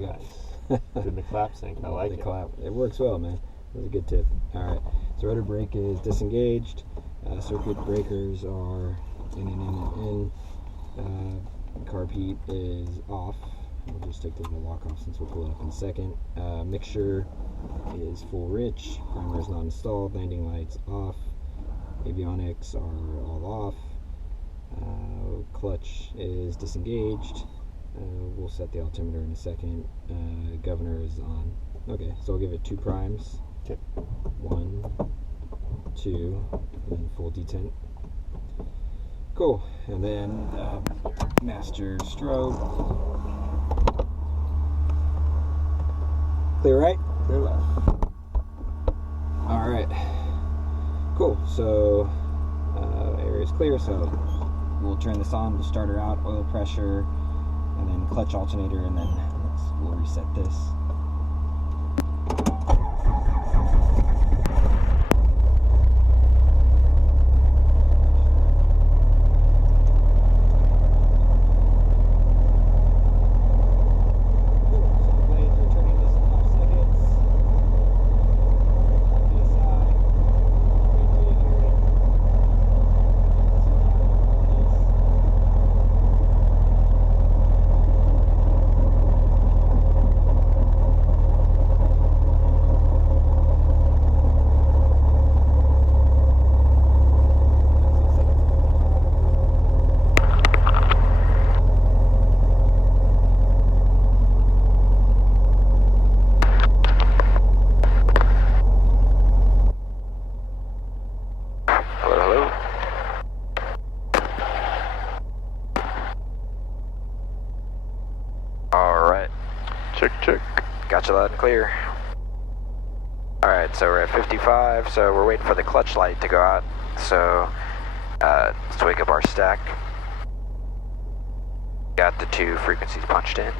guys. Did the clap sync? I like it. Clap. It works well, man. That was a good tip. All right. So rudder brake is disengaged. Circuit breakers are in. Carb heat is off. We'll just take the lock off since we'll pull it up in a second. Mixture is full rich. Primer is not installed. Landing lights off. Avionics are all off. Clutch is disengaged. We'll set the altimeter in a second. Governor is on. Okay, so I'll give it 2 primes. Okay. 1, 2, and then full detent. Cool. And then master strobe. Clear right? Clear left. All right. Cool. So area is clear. So we'll turn this on. We'll start her out. Oil pressure, and then clutch alternator, and then we'll reset this. Check. Gotcha, loud and clear. Alright, so we're at 55, so we're waiting for the clutch light to go out. So, let's wake up our stack. Got the 2 frequencies punched in.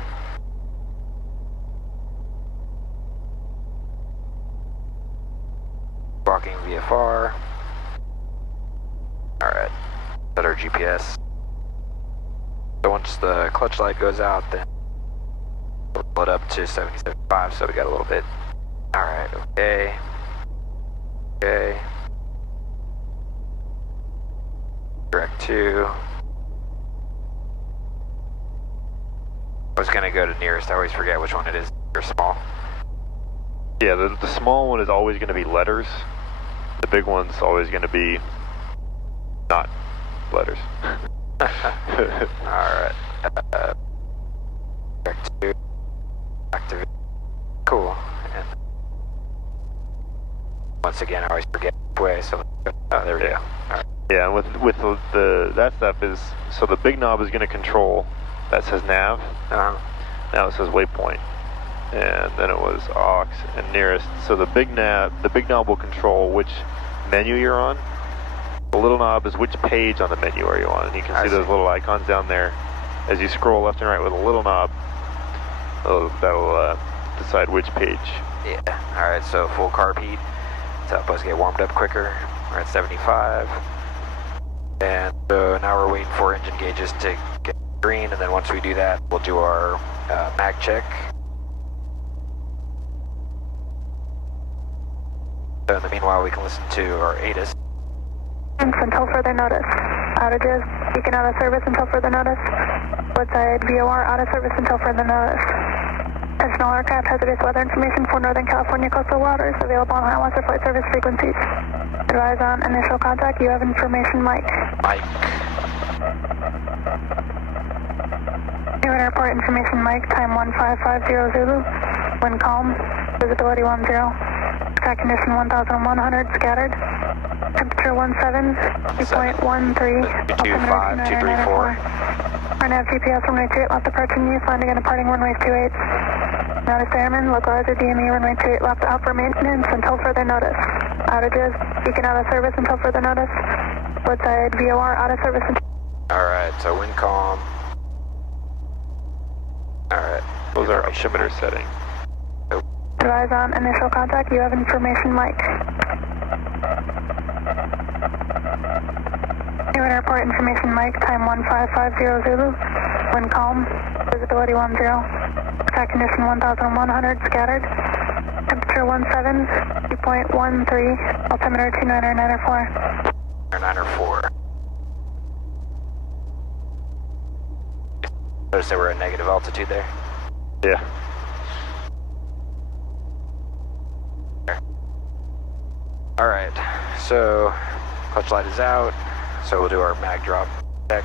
Walking VFR. Alright, set our GPS. So once the clutch light goes out, then we'll pull it up to 70-75, so we got a little bit. Alright, okay. Direct 2. I was gonna go to nearest, I always forget which one it is. Or small. Yeah, the small one is always going to be letters. The big one's always going to be not letters. Alright. Direct 2. Activate. Cool. And once again, I always forget which way, so there we go. Alright. Yeah, and with that stuff is, so the big knob is going to control, that says nav. Uh-huh. Now it says waypoint. And then it was aux and nearest. So the big knob will control which menu you're on. The little knob is which page on the menu are you on. And you can see those little icons down there. As you scroll left and right with a little knob, that'll decide which page. Yeah, alright, so full carb heat to help us get warmed up quicker. We're at 75. And so now we're waiting for engine gauges to get green, and then once we do that, we'll do our mag check. So in the meanwhile, we can listen to our ATIS. Until further notice. Outages, beacon out of service until further notice. Woodside VOR out of service until further notice. National Aircraft hazardous weather information for Northern California coastal waters available on High Western Flight Service frequencies. Advise on initial contact. You have information, Mike. Mike. New airport information, Mike. Time 1550 Zulu. Wind calm. Visibility 10. Sky condition 1100. Scattered. Temperature 17. 2.13. 225, 234. RNAV GPS runway 28 left approaching you. Landing and departing runway 28. Notice airman. Localizer DME runway 28 left out for maintenance until further notice. Outages. Beacon out of service until further notice. Woodside VOR out of service until... Alright, so wind calm. Alright. Those are altimeter setting. Advise on initial contact. You have information, Mike. New airport information, Mike. Time 1550 Zulu. Wind calm. Visibility 10. Sky condition 1100 scattered. Temperature 17, dew point 13, altimeter 29904. 904. Notice they were at negative altitude there. Yeah. Alright, so clutch light is out, so we'll do our mag drop check.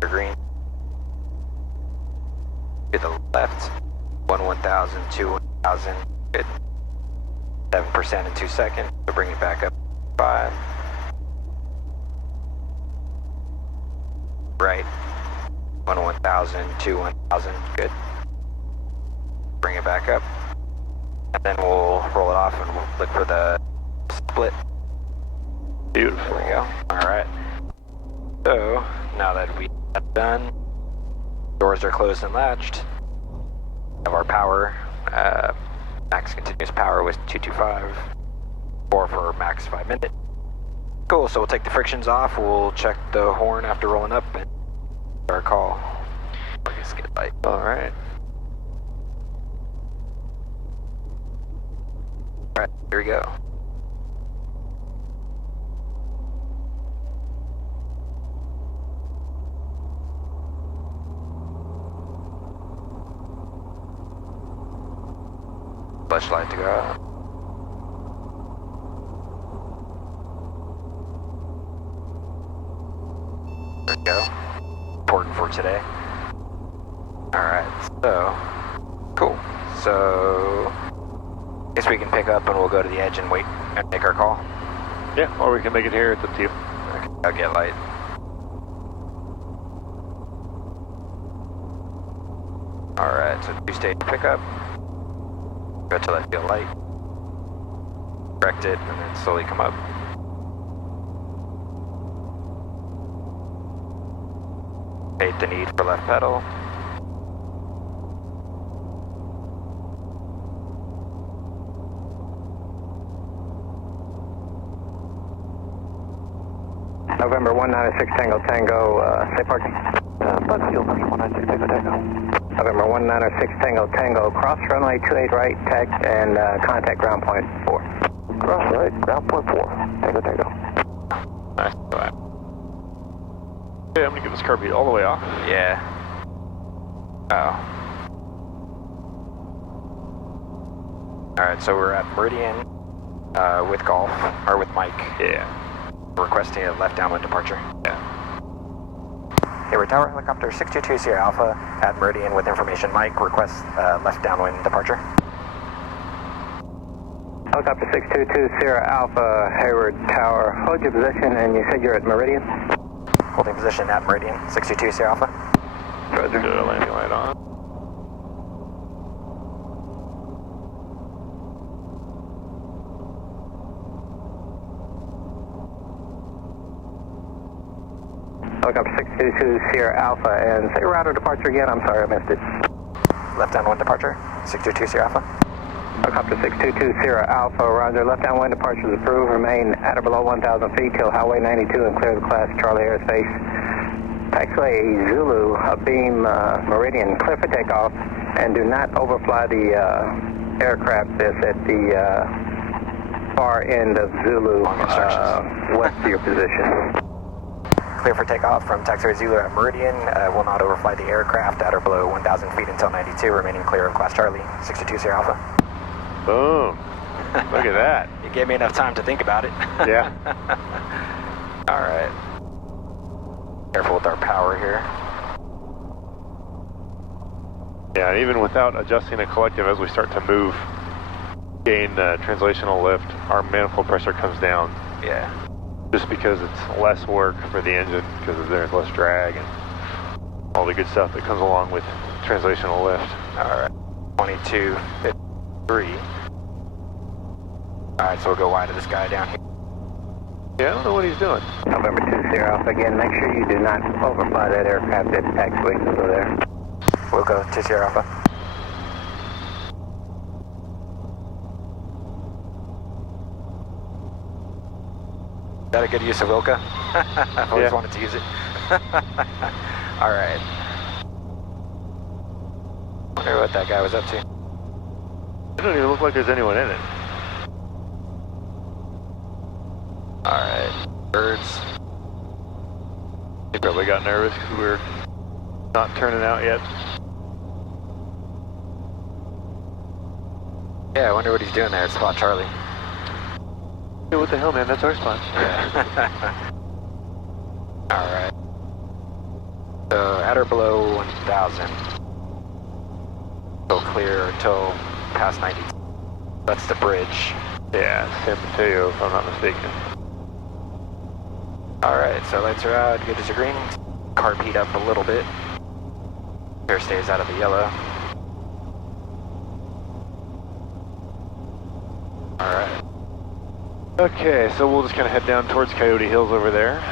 Green. To the left. 1000, 1000, good. 7% in 2 seconds, so bring it back up. 5. Right. 1000, 1000, good. Bring it back up. And then we'll roll it off and we'll look for the split. Beautiful. There we go. Alright. So, now that we have done, doors are closed and latched. Have our power, max continuous power was 225, 4 for max 5 minutes. Cool, so we'll take the frictions off, we'll check the horn after rolling up and our call. Skid light. Alright. Alright, here we go. Flashlight to go out. There we go. Important for today. Alright, so cool. So I guess we can pick up and we'll go to the edge and wait and make our call. Yeah, or we can make it here, it's up to you. Okay, I'll get light. Alright, so 2-stage pickup. Go till I feel light. Correct it and then slowly come up. Hate the need for left pedal. November 196 Tango Tango, safe parking. Bus fuel, 196 Tango Tango. November 196 Tango Tango, cross runway 28 right, tag and contact ground point 4. Cross right, ground point 4, Tango Tango. Nice. Go ahead. Okay, I'm gonna get this car beat all the way off. Yeah. Oh. Alright, so we're at Meridian with Golf, or with Mike. Yeah. Requesting a left downwind departure. Yeah. Hayward Tower, helicopter 622 Sierra Alpha at Meridian with information. Mike, request left downwind departure. Helicopter 622 Sierra Alpha, Hayward Tower, hold your position and you said you're at Meridian? Holding position at Meridian, 622 Sierra Alpha. Roger. Good, landing light on. Helicopter 622 Sierra Alpha, and say route of departure again, I'm sorry I missed it. Left downwind departure, 622 Sierra Alpha. Helicopter 622 Sierra Alpha, roger, left downwind departure is approved, remain at or below 1,000 feet till Highway 92 and clear the class Charlie airspace. Taxiway Zulu, beam Meridian, clear for takeoff, and do not overfly the aircraft that's at the far end of Zulu, west of your position. Clear for takeoff from taxiway Zulu at Meridian. Will not overfly the aircraft at or below 1,000 feet until 92, remaining clear of class Charlie, 622 Sierra Alpha. Boom. Look at that. You gave me enough time to think about it. Yeah. All right. Careful with our power here. Yeah, and even without adjusting the collective as we start to move, gain translational lift, our manifold pressure comes down. Yeah. Just because it's less work for the engine, because there's less drag and all the good stuff that comes along with translational lift. All right. 2253. All right, so we'll go wide of this guy down here. Yeah, I don't know what he's doing. November 2 Sierra Alpha, again, make sure you do not overfly that aircraft at taxiway Zulu there. We'll go to Sierra Alpha. Is that a good use of Wilca? I've always wanted to use it. All right. Wonder what that guy was up to. It doesn't even look like there's anyone in it. Alright, birds. He probably got nervous because we were not turning out yet. Yeah, I wonder what he's doing there at Spot Charlie. Hey, what the hell, man? That's our spot. Yeah. Alright. So, at or below 1,000. Go clear until past 90. That's the bridge. Yeah, San Mateo, if I'm not mistaken. Alright, so lights are out, good as a green. Car beat up a little bit. Air stays out of the yellow. Alright. Okay, so we'll just kind of head down towards Coyote Hills over there.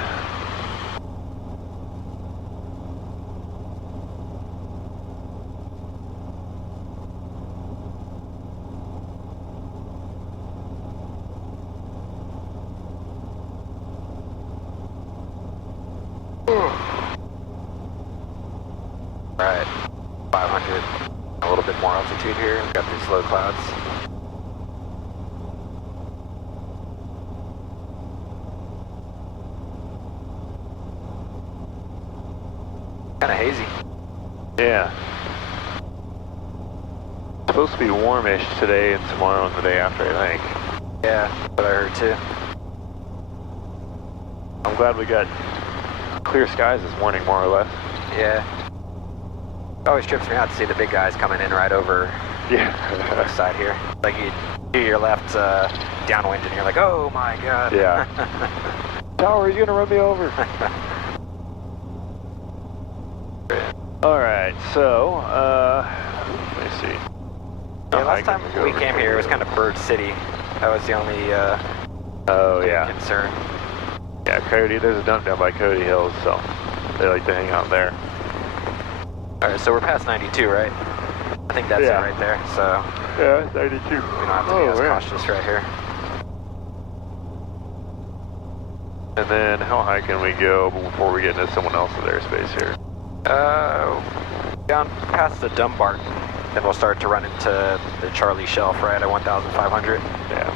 Alright, 500. A little bit more altitude here. We've got these low clouds. Kind of hazy. Yeah. It's supposed to be warmish today and tomorrow and the day after, I think. Yeah, but I heard too. I'm glad we got clear skies this morning, more or less. Yeah. It always trips me out to see the big guys coming in right over Yeah. the left side here. Like you hear your left downwind and you're like, oh my god. Yeah. Tower, he's gonna run me over. Alright, so, let me see. Yeah, last time we came here, it was kind of Bird City. That was the only concern. Yeah, Coyote, there's a dump down by Coyote Hills, so they like to hang out there. Alright, so we're past 92, right? I think that's it right there, so... Yeah, 92. We don't have to be as cautious right here. And then how high can we go before we get into someone else's airspace here? Down past the Dumbarton, then we'll start to run into the Charlie Shelf right at 1,500. Yeah.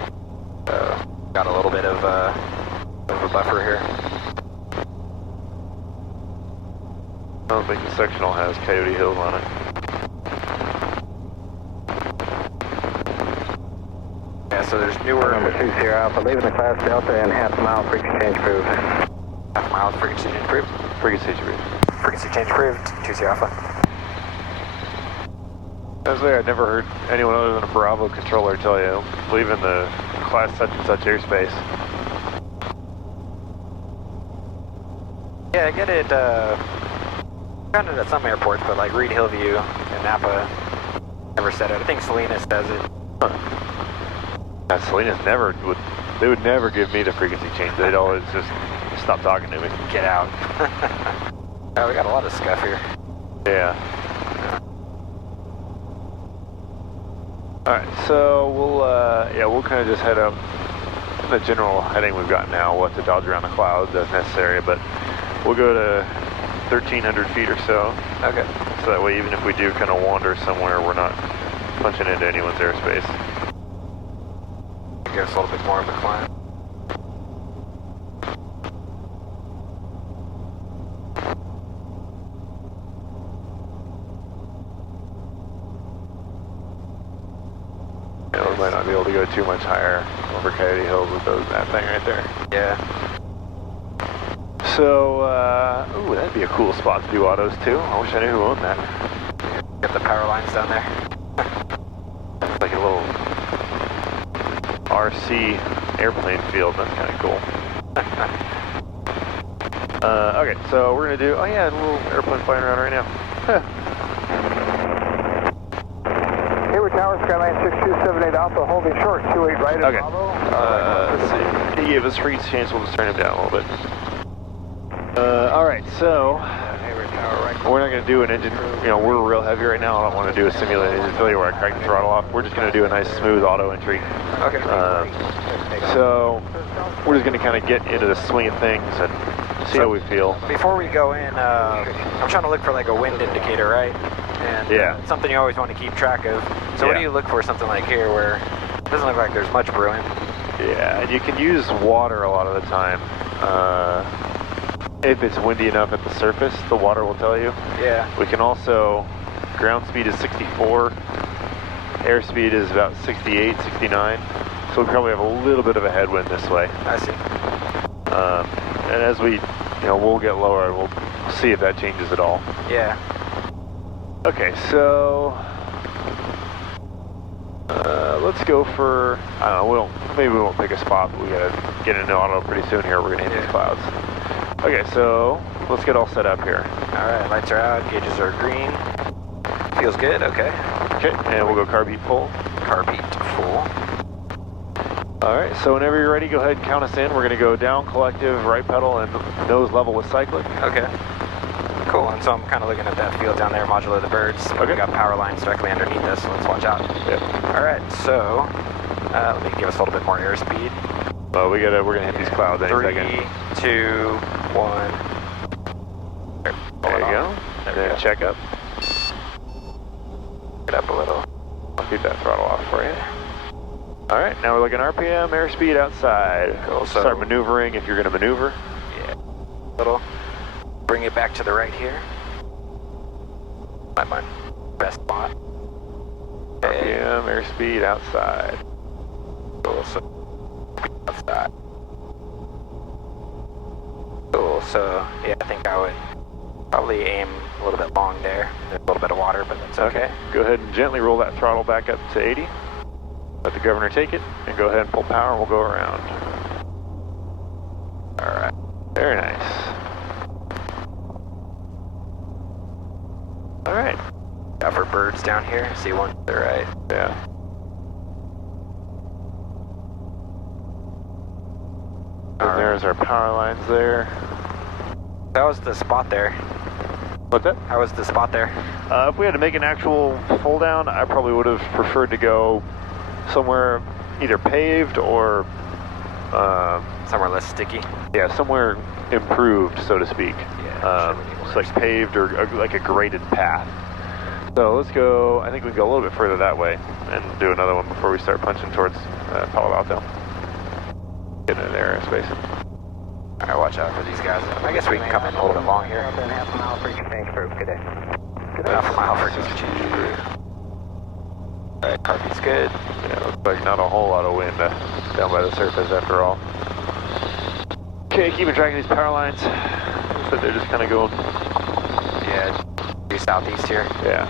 Got a little bit of a buffer here. I don't think the sectional has Coyote Hills on it. Yeah, so there's newer... Number 2 Sierra Alpha, leaving the class Delta and half mile frequency change approved. Half mile frequency change approved. Frequency approved. Frequency change approved, 2 Sierra Alpha. I was there, I'd never heard anyone other than a Bravo controller tell you, leaving the class such and such airspace. Yeah, I get it, found it at some airports, but like Reed Hillview and Napa never said it. I think Salinas does it. Yeah, Salinas they would never give me the frequency change. They'd always just stop talking to me. Get out. Oh, we got a lot of scuff here. Yeah. Alright, so we'll kind of just head up in the general heading we've got now. We'll have to dodge around the clouds as necessary, but we'll go to 1,300 feet or so. Okay. So that way, even if we do kind of wander somewhere, we're not punching into anyone's airspace. Give us a little bit more of a climb. Yeah, we might not be able to go too much higher over Coyote Hills with that thing right there. Yeah. So, ooh, that'd be a cool spot to do autos too. I wish I knew who owned that. Got the power lines down there. It's like a little RC airplane field. That's kind of cool. Okay, so we're gonna do. Oh yeah, a little airplane flying around right now. Hayward Tower, Skyline 6278 Alpha, holding short, 28 right. Okay. Let's see. He gave us free chance. We'll just turn him down a little bit. All right, so Hayward Tower, right. we're not gonna do an engine. You know, we're real heavy right now. I don't want to do a simulated engine failure where I crank the throttle off. We're just gonna do a nice smooth auto entry. Okay. So we're just going to kind of get into the swing of things and see how we feel. Before we go in, I'm trying to look for like a wind indicator, right? And Yeah. it's something you always want to keep track of. So what do you look for something like here where it doesn't look like there's much brewing? Yeah, and you can use water a lot of the time. If it's windy enough at the surface, the water will tell you. Yeah. We can also, ground speed is 64, airspeed is about 68, 69, so we probably have a little bit of a headwind this way. I see. And as we, we'll get lower, we'll see if that changes at all. Yeah. Okay, so let's go for, I don't know, maybe we won't pick a spot, but we gotta get into auto pretty soon here. We're gonna hit these clouds. Okay, so let's get all set up here. All right, lights are out, gauges are green. Feels good, okay. Okay, and we'll go carb heat full. Carb heat full. All right, so whenever you're ready, go ahead and count us in. We're gonna go down collective, right pedal, and nose level with cyclic. Okay. Cool, and so I'm kind of looking at that field down there, modular the birds. Okay. We got power lines directly underneath us, so let's watch out. Yep. All right, so let me give us a little bit more airspeed. Well, we're gonna hit these clouds any 3, second. 2, 1. There you go. There Then we go. check up. Get up a little. I'll keep that throttle off for you. All right, now we're looking RPM, airspeed outside. Cool, so start maneuvering if you're gonna maneuver. Yeah, little. Bring it back to the right here. My best spot. Okay. RPM, airspeed outside. Cool, so outside. Cool, so yeah, I think I would probably aim a little bit long there. There's a little bit of water, but that's okay. Go ahead and gently roll that throttle back up to 80. Let the governor take it, and go ahead and pull power, and we'll go around. All right, very nice. All right. Got for birds down here. See one to the right. Yeah. And there's our power lines there. That was the spot there. What's that? How was the spot there? If we had to make an actual fold down, I probably would have preferred to go somewhere either paved or Somewhere less sticky. yeah, somewhere improved, so to speak. Yeah. It's like paved or like a graded path. So let's go, I think we can go a little bit further that way and do another one before we start punching towards Palo Alto. Getting into their airspace. All right, watch out for these guys. I guess we can come in a little bit long here. Half a mile for exchange group. Good day. Half a mile for exchange group. All right, carpet's good. Yeah, looks like not a whole lot of wind down by the surface after all. Okay, keeping track of these power lines. So they're just kind of going. Yeah, due southeast here. Yeah.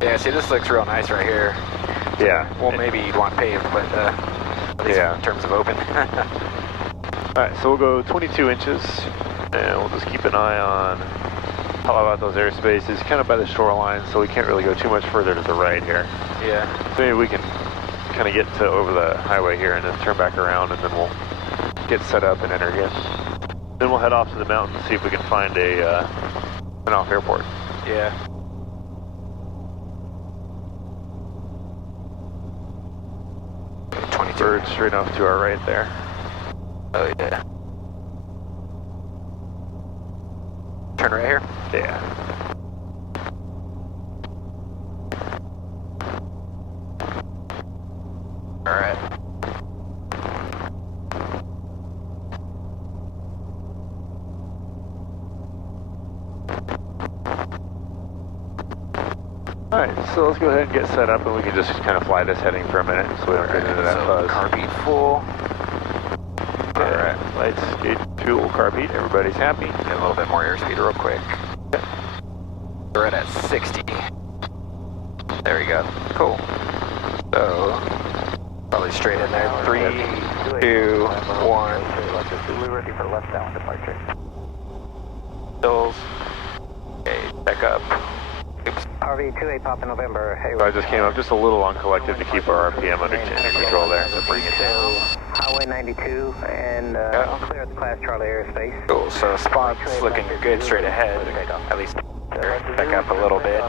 Yeah, see, this looks real nice right here. Yeah. Well, maybe you'd want paved, but at least in terms of open. Alright, so we'll go 22 inches, and we'll just keep an eye on Palo Alto's airspace. It's kind of by the shoreline, so we can't really go too much further to the right here. Yeah. So maybe we can kind of get to over the highway here and then turn back around, and then we'll get set up and enter again. Then we'll head off to the mountain and see if we can find an off airport. Yeah. Bird straight off to our right there. Oh yeah. Turn right here? Yeah. Alright. Alright, so let's go ahead and get set up and we can just kind of fly this heading for a minute so we don't get into that fuzz. Carb heat full. Alright, lights, gauge, fuel, carb heat, everybody's happy. Get a little bit more airspeed real quick. We're right at 60. There we go. Cool. So, probably straight in there. 3, 2, 1. Ready for left down departure. Hills. Okay, back up. Oops. RV28 Papa November. Hey, So I just came up just a little on collective to keep our RPM under control there. So bring it down. Highway 92 and clear at the Class Charlie airspace. Cool, so spot's looking good straight ahead. At least back up a little bit.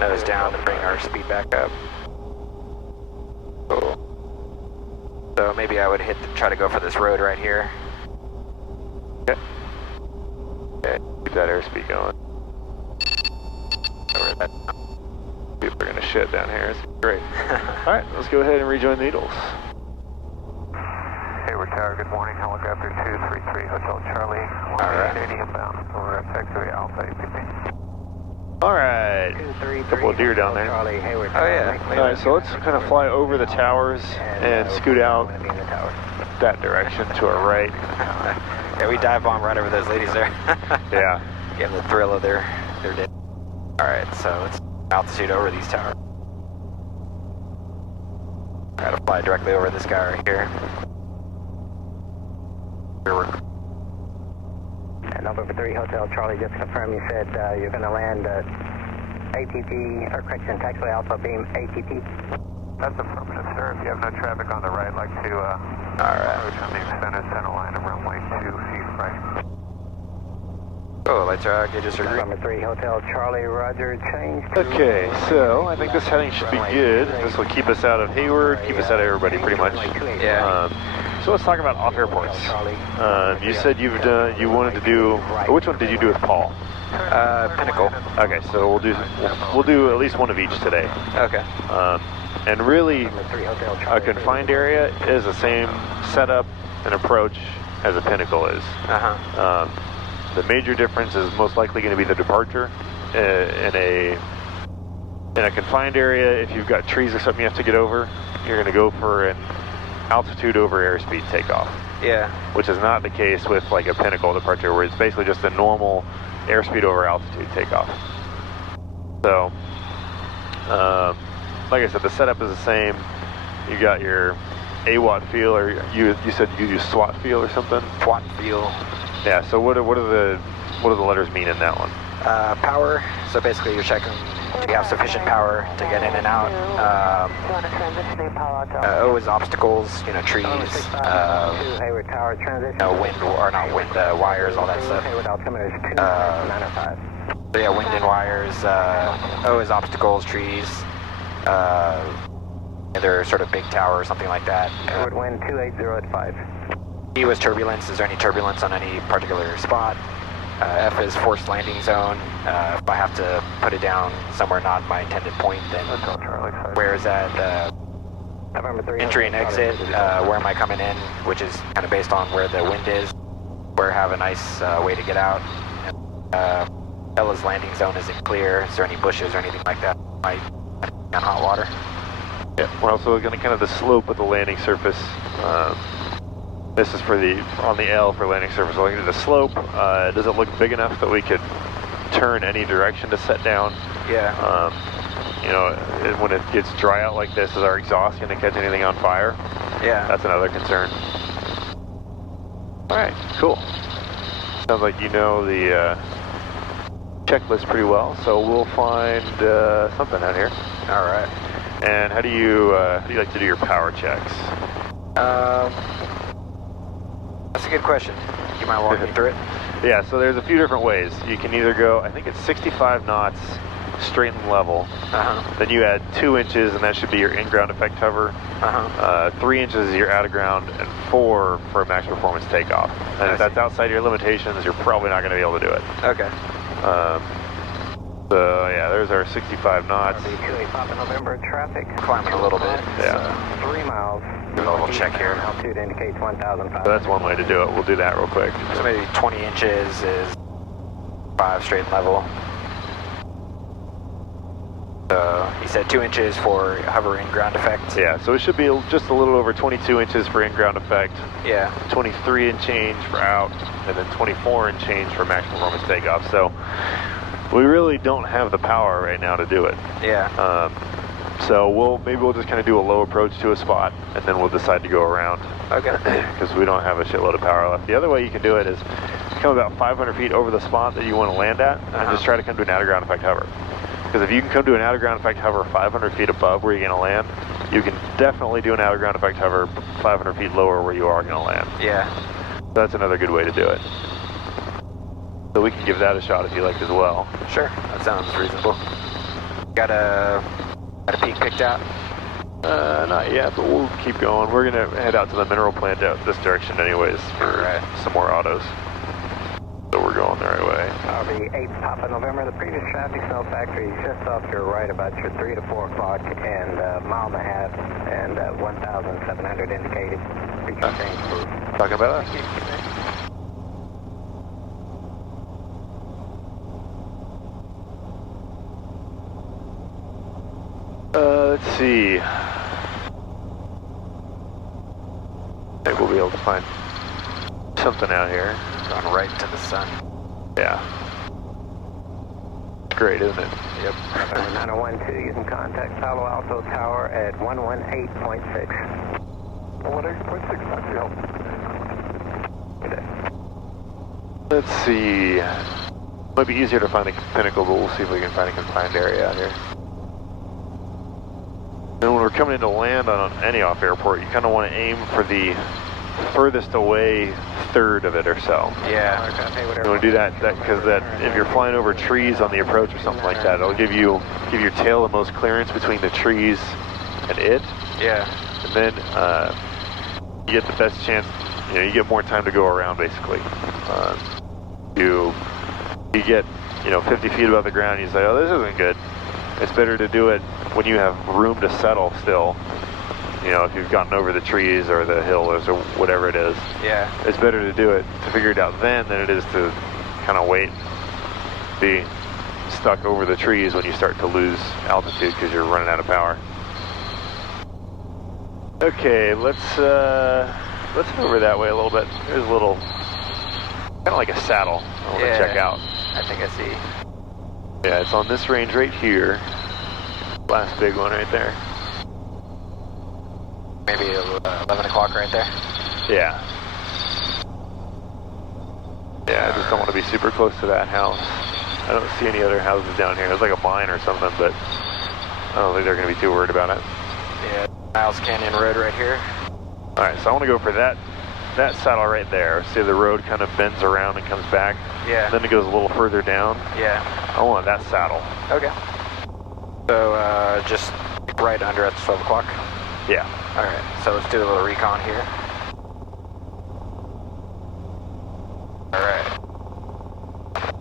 Nose down to bring our speed back up. Cool. So maybe I would try to go for this road right here. Okay. Okay, keep that airspeed going. Over that. People are gonna shit down here. It's great. All right, let's go ahead and rejoin the needles. Hayward Tower, good morning. Helicopter 233 Hotel Charlie. 180 inbound. Over at taxiway Alpha APP. All right. Couple of deer down there. Charlie, Hayward Oh, yeah. All right, so let's kind of fly over the towers and scoot out that direction to our right. Yeah, we dive bomb right over those ladies there. Yeah. Give them the thrill of their day. All right, so let's altitude over these towers. Try to fly directly over this guy right here. Here we're November 3 Hotel Charlie, just confirm you said you're going to land ATP, or correction, taxiway Alpha Beam ATP. That's affirmative, sir. If you have no traffic on the right, I'd like to approach on the extended center line of runway 2 feet right. Oh, lights are out, gauges are green. November 3 Hotel Charlie, roger, change. Okay, so I think this heading should be good. This will keep us out of Hayward, keep us out of everybody pretty much. Yeah. So let's talk about off airports. You said you wanted to do. Which one did you do with Paul? Pinnacle. Okay, so we'll do at least one of each today. Okay. And really, a confined area is the same setup and approach as a Pinnacle is. The major difference is most likely going to be the departure. In a confined area, if you've got trees or something you have to get over, you're going to go for an altitude over airspeed takeoff. Yeah. Which is not the case with like a Pinnacle departure, where it's basically just a normal airspeed over altitude takeoff. So, like I said, the setup is the same. You got your AWAT feel, or you said you use SWAT feel or something? SWAT feel. Yeah. So what do the letters mean in that one? Power. So basically, you're checking if you have sufficient power to get in and out. O is obstacles, trees, wind or not wind, wires, all that stuff. So yeah, wind and wires. O is obstacles, trees. Either sort of big tower or something like that. Wind 280 at 5. E was turbulence. Is there any turbulence on any particular spot? F is forced landing zone. If I have to put it down somewhere not my intended point, then where is that? Entry and exit, where am I coming in, which is kind of based on where the wind is, where I have a nice way to get out. L is landing zone, is it clear? Is there any bushes or anything like that? On hot water? Yeah, we're also going to kind of the slope of the landing surface. This is on the L for landing surface. Looking at the slope, does it look big enough that we could turn any direction to set down? Yeah. When it gets dry out like this, is our exhaust going to catch anything on fire? Yeah. That's another concern. All right, cool. Sounds like you know the checklist pretty well, so we'll find something out here. All right. And how do you like to do your power checks? That's a good question. You might walk me through it? Yeah, so there's a few different ways. You can either go, I think it's 65 knots straight and level. Then you add 2 inches, and that should be your in-ground effect hover. 3 inches is your out-of-ground, and 4 for a max performance takeoff. And if that's outside your limitations, you're probably not going to be able to do it. Okay. So yeah, there's our 65 knots. November traffic. Climbing a little bit. Yeah. 3 miles. Do a little check here. Altitude indicates 1,500. So that's one way to do it. We'll do that real quick. So maybe 20 inches is 5 straight and level. So you said 2 inches for hover in-ground effect. Yeah, so it should be just a little over 22 inches for in-ground effect. Yeah. 23 and change for out, and then 24 and change for max performance takeoff. So we really don't have the power right now to do it. Yeah. So maybe we'll just kind of do a low approach to a spot, and then we'll decide to go around. Okay. Because we don't have a shitload of power left. The other way you can do it is come about 500 feet over the spot that you want to land at, and just try to come to an out-of-ground effect hover. Because if you can come to an out-of-ground effect hover 500 feet above where you're going to land, you can definitely do an out-of-ground effect hover 500 feet lower where you are going to land. Yeah. So that's another good way to do it. So we can give that a shot if you like as well. Sure, that sounds reasonable. Got a peak picked out? Not yet, but we'll keep going. We're going to head out to the mineral plant out this direction anyways for some more autos. RV 8 Papa November. The previous traffic snow factory is just off your right about your 3 to 4 o'clock and mile and a half and 1,700 indicated. Talking about that? Let's see. Maybe we'll be able to find something out here. Going right to the sun. Yeah. Great, isn't it? Yep. 9012, you can contact Palo Alto Tower at 118.6. 118.6, Dr. Help. Let's see. Might be easier to find a Pinnacle, but we'll see if we can find a confined area out here. And when we're coming into land on any off airport, you kind of want to aim for the furthest away third of it or so. Yeah. You want to do that because if you're flying over trees on the approach or something like that, it'll give your tail the most clearance between the trees and it. Yeah. And then you get the best chance. You get more time to go around basically. You get 50 feet above the ground. You say, oh, this isn't good. It's better to do it when you have room to settle still. If you've gotten over the trees or the hills or whatever it is. Yeah. It's better to do it, to figure it out then than it is to kind of wait, be stuck over the trees when you start to lose altitude because you're running out of power. Okay, let's head over that way a little bit. There's a little, kind of like a saddle I want to check out. I think I see. Yeah, it's on this range right here. Last big one right there. Maybe 11 o'clock right there. Yeah. Yeah, I just don't want to be super close to that house. I don't see any other houses down here. It's like a mine or something, but I don't think they're going to be too worried about it. Yeah, Miles Canyon Road right here. Alright, so I want to go for that saddle right there. See, the road kind of bends around and comes back. Yeah. Then it goes a little further down. Yeah. I want that saddle. Okay. So just right under at 12 o'clock? Yeah. Alright, so let's do a little recon here. Alright.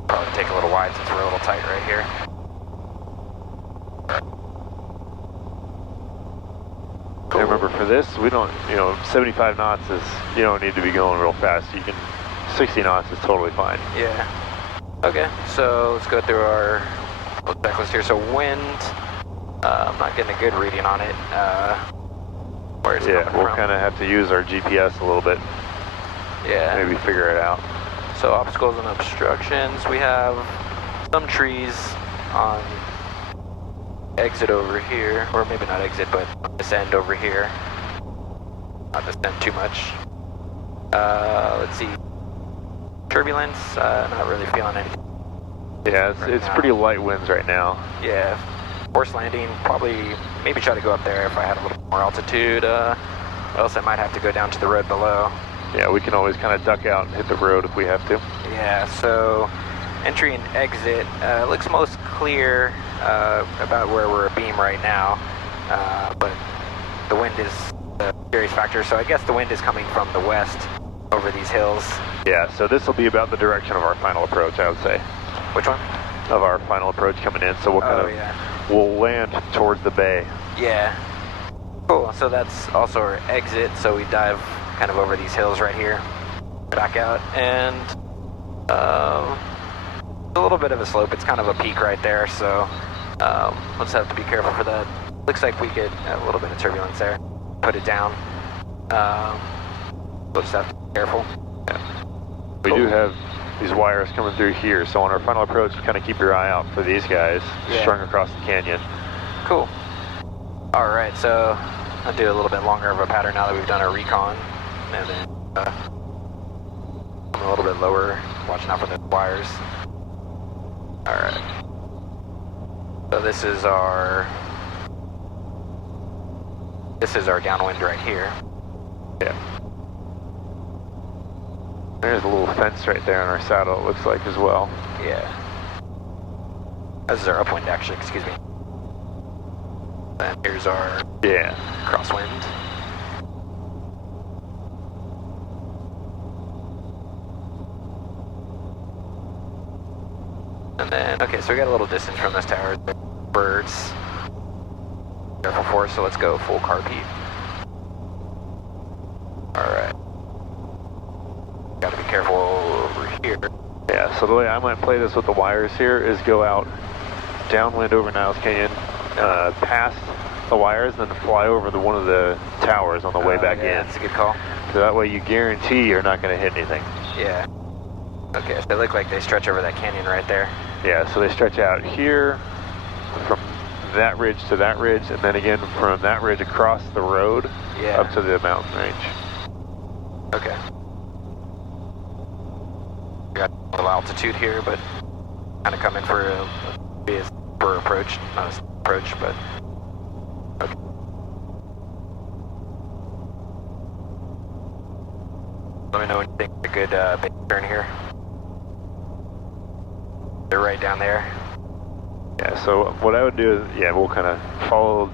Probably take a little wide since we're a little tight right here. Cool. And remember, for this, we don't, 75 knots is, you don't need to be going real fast. 60 knots is totally fine. Yeah. Okay, so let's go through our checklist here. So wind, I'm not getting a good reading on it. Where it's coming we'll from. kind of have to use our GPS a little bit. Yeah. Maybe figure it out. So obstacles and obstructions, we have some trees on exit over here, or maybe not exit, but this end over here. Not this end too much. Let's see. Turbulence, not really feeling anything. Yeah, it's pretty light winds right now. Yeah. Forced landing, probably, maybe try to go up there if I had a little more altitude, else I might have to go down to the road below. Yeah, we can always kind of duck out and hit the road if we have to. Yeah, so entry and exit looks most clear about where we're abeam right now, but the wind is the serious factor, so I guess the wind is coming from the west over these hills. Yeah, so this will be about the direction of our final approach, I would say. Which one? Of our final approach coming in, so we'll kind of we'll land towards the bay. Yeah. Cool, so that's also our exit, so we dive kind of over these hills right here, back out, and a little bit of a slope. It's kind of a peak right there, so we'll just have to be careful for that. Looks like we get a little bit of turbulence there. Put it down. We'll just have to be careful. Yeah. We do have these wires coming through here, so on our final approach, kind of keep your eye out for these guys strung across the canyon. Cool. All right, so I'll do a little bit longer of a pattern now that we've done our recon, and then I'm a little bit lower, watching out for the wires. All right. So this is our downwind right here. Yeah. There's a little fence right there on our saddle, it looks like, as well. Yeah. This is our upwind, actually, excuse me. Then here's our crosswind. And then, okay, so we got a little distance from this tower. Birds. Careful for us, so let's go full carb heat. Alright. Gotta be careful over here. Yeah, so the way I might play this with the wires here is go out downwind over Niles Canyon, past the wires, then fly over one of the towers on the way back in. That's a good call. So that way you guarantee you're not going to hit anything. Yeah. Okay, so they look like they stretch over that canyon right there. Yeah, so they stretch out here from that ridge to that ridge, and then again from that ridge across the road up to the mountain range. Okay. We got a little altitude here, but kind of coming for approach, not an approach, but okay. Let me know when you think a good big turn here. They're right down there. Yeah, so what I would do is, yeah, we'll kind of follow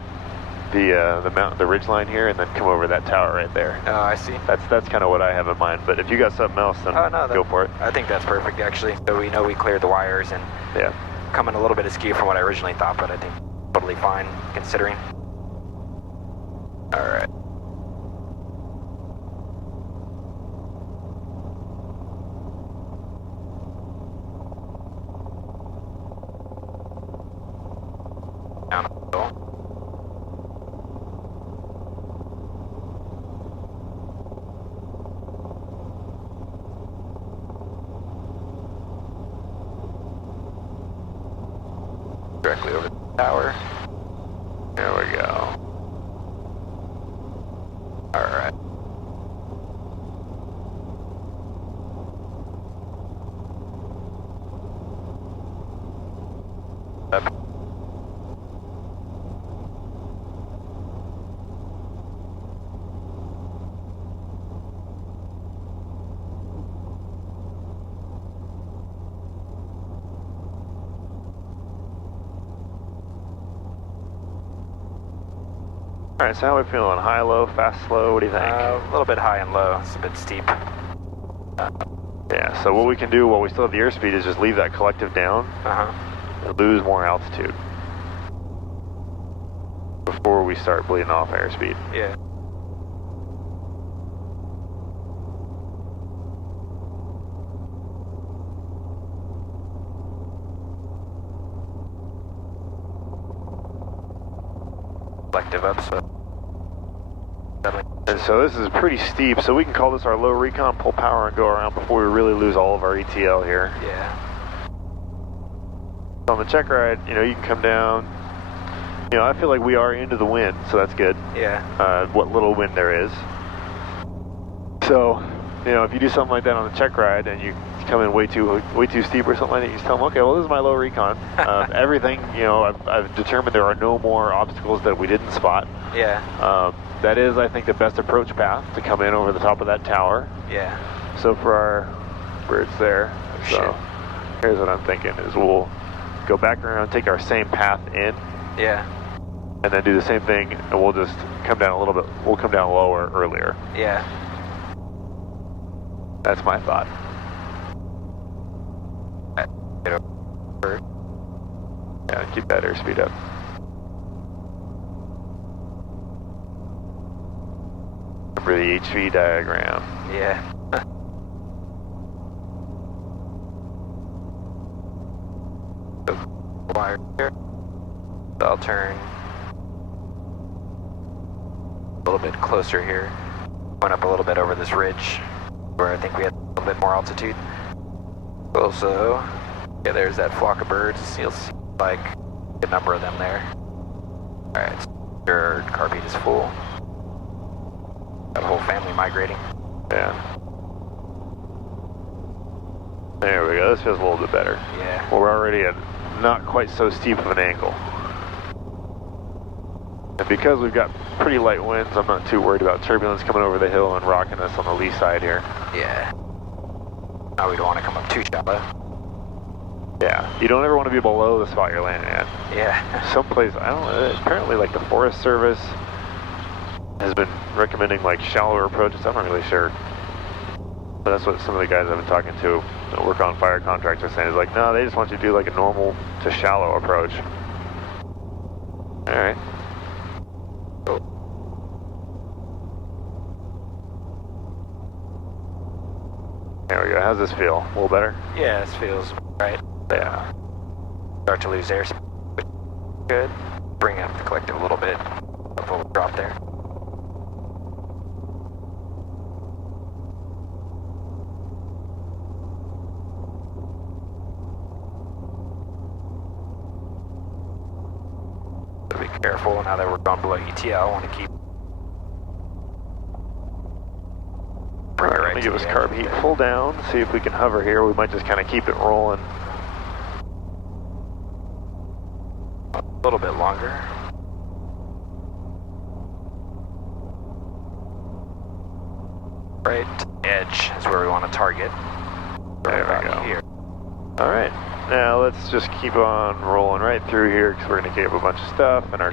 the mountain, the ridge line here, and then come over that tower right there. Oh, I see. That's kind of what I have in mind. But if you got something else, then go for it. I think that's perfect, actually. So we know we cleared the wires and coming a little bit askew from what I originally thought, but I think totally fine considering. All right. Down the middle. Directly over the tower. There we go. All right. Up. All right, so how are we feeling? High, low, fast, slow? What do you think? A little bit high and low. It's a bit steep. Yeah, so what we can do while we still have the airspeed is just leave that collective down and lose more altitude before we start bleeding off airspeed. Yeah. Collective up, so. And so this is pretty steep, so we can call this our low recon, pull power and go around before we really lose all of our ETL here. Yeah. So on the check ride, you know, you can come down. You know, I feel like we are into the wind, so that's good. Yeah. What little wind there is. So, you know, if you do something like that on the check ride and you come in way too steep or something like that, you just tell them, okay, well, this is my low recon. Everything, you know, I've determined there are no more obstacles that we didn't spot. Yeah. That is, I think, the best approach path to come in over the top of that tower. Yeah. So for our birds there, so here's what I'm thinking is we'll go back around, take our same path in. Yeah. And then do the same thing, and we'll just come down a little bit. We'll come down lower earlier. Yeah. That's my thought. Yeah, keep that airspeed up. Remember the HV diagram. Yeah. Wire here. I'll turn a little bit closer here. Went up a little bit over this ridge where I think we had a little bit more altitude. Also, yeah, there's that flock of birds. You'll see like a number of them there. Alright, so your carb heat is full. Got a whole family migrating. Yeah. There we go. This feels a little bit better. Yeah. Well, we're already at not quite so steep of an angle. And because we've got pretty light winds, I'm not too worried about turbulence coming over the hill and rocking us on the lee side here. Yeah. Now we don't want to come up too shallow. Yeah, you don't ever want to be below the spot you're landing at. Yeah. Someplace, I don't know, apparently like the Forest Service has been recommending like shallower approaches. I'm not really sure. But that's what some of the guys I've been talking to that work on fire contracts are saying. Is like, no, they just want you to do like a normal to shallow approach. All right. There we go. How's this feel? A little better? Yeah, this feels right. Yeah. Start to lose airspeed. Good. Bring up the collective a little bit. We'll drop there. Be careful now that we're going below ETL. I want to keep. All right, let me give us carb heat full down, see if we can hover here. We might just kind of keep it rolling. A little bit longer. Right edge is where we want to target. There we go. Here. All right, now let's just keep on rolling right through here because we're going to get up a bunch of stuff and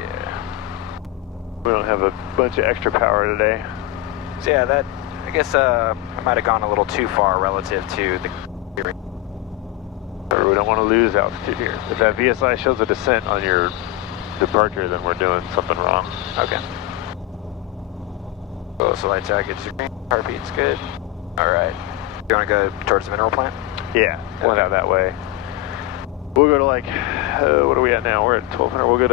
we don't have a bunch of extra power today. So yeah, that I guess I might have gone a little too far relative to the. Or we don't want to lose altitude here. If that VSI shows a descent on your departure, then we're doing something wrong. Okay. Oh, so light tag gets green. Heartbeat's good. All right. You want to go towards the mineral plant? Yeah, we'll head out that way. We'll go to like, what are we at now? We're at 1200. We'll go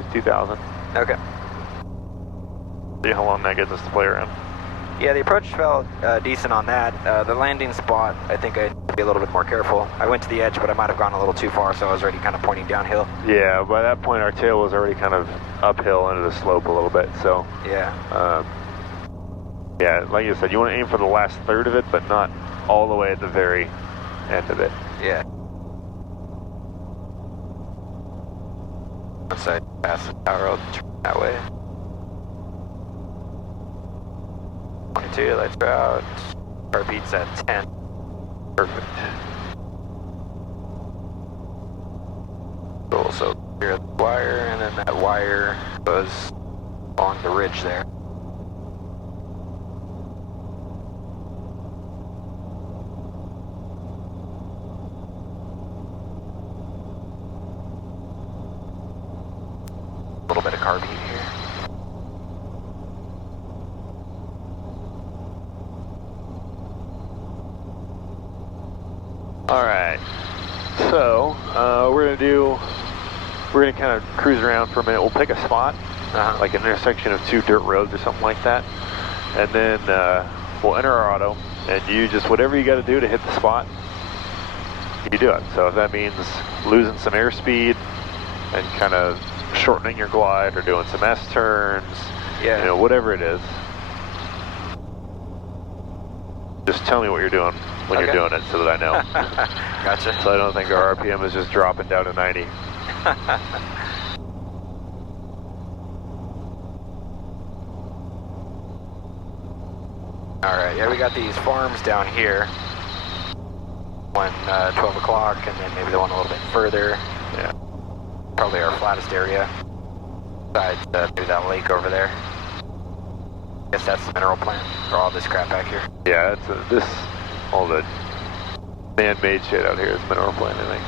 to 2000. Okay. See how long that gets us to play around. Yeah, the approach felt decent on that. The landing spot, I think I'd be a little bit more careful. I went to the edge, but I might have gone a little too far, so I was already kind of pointing downhill. Yeah, by that point our tail was already kind of uphill into the slope a little bit, so. Yeah. Yeah, like you said, you want to aim for the last third of it, but not all the way at the very end of it. Yeah. Once I pass the tower, I'll turn that way. 22, lights are out. Heartbeat's at 10. Perfect. Cool, so clear the wire, and then that wire goes along the ridge there. A little bit of carb heat here. All right, so we're gonna kind of cruise around for a minute. We'll pick a spot, like an intersection of two dirt roads or something like that, and then we'll enter our auto, and you just, whatever you got to do to hit the spot, you do it. So if that means losing some airspeed and kind of shortening your glide or doing some S-turns, you know, whatever it is, just tell me what you're doing when you're doing it so that I know. Gotcha. So I don't think our RPM is just dropping down to 90. Alright, yeah, we got these farms down here. One 12 o'clock, and then maybe the one a little bit further. Yeah. Probably our flattest area. Besides maybe that lake over there. Guess that's the mineral plant for all this crap back here. Yeah, it's all the man-made shit out here is mineral plant, I think.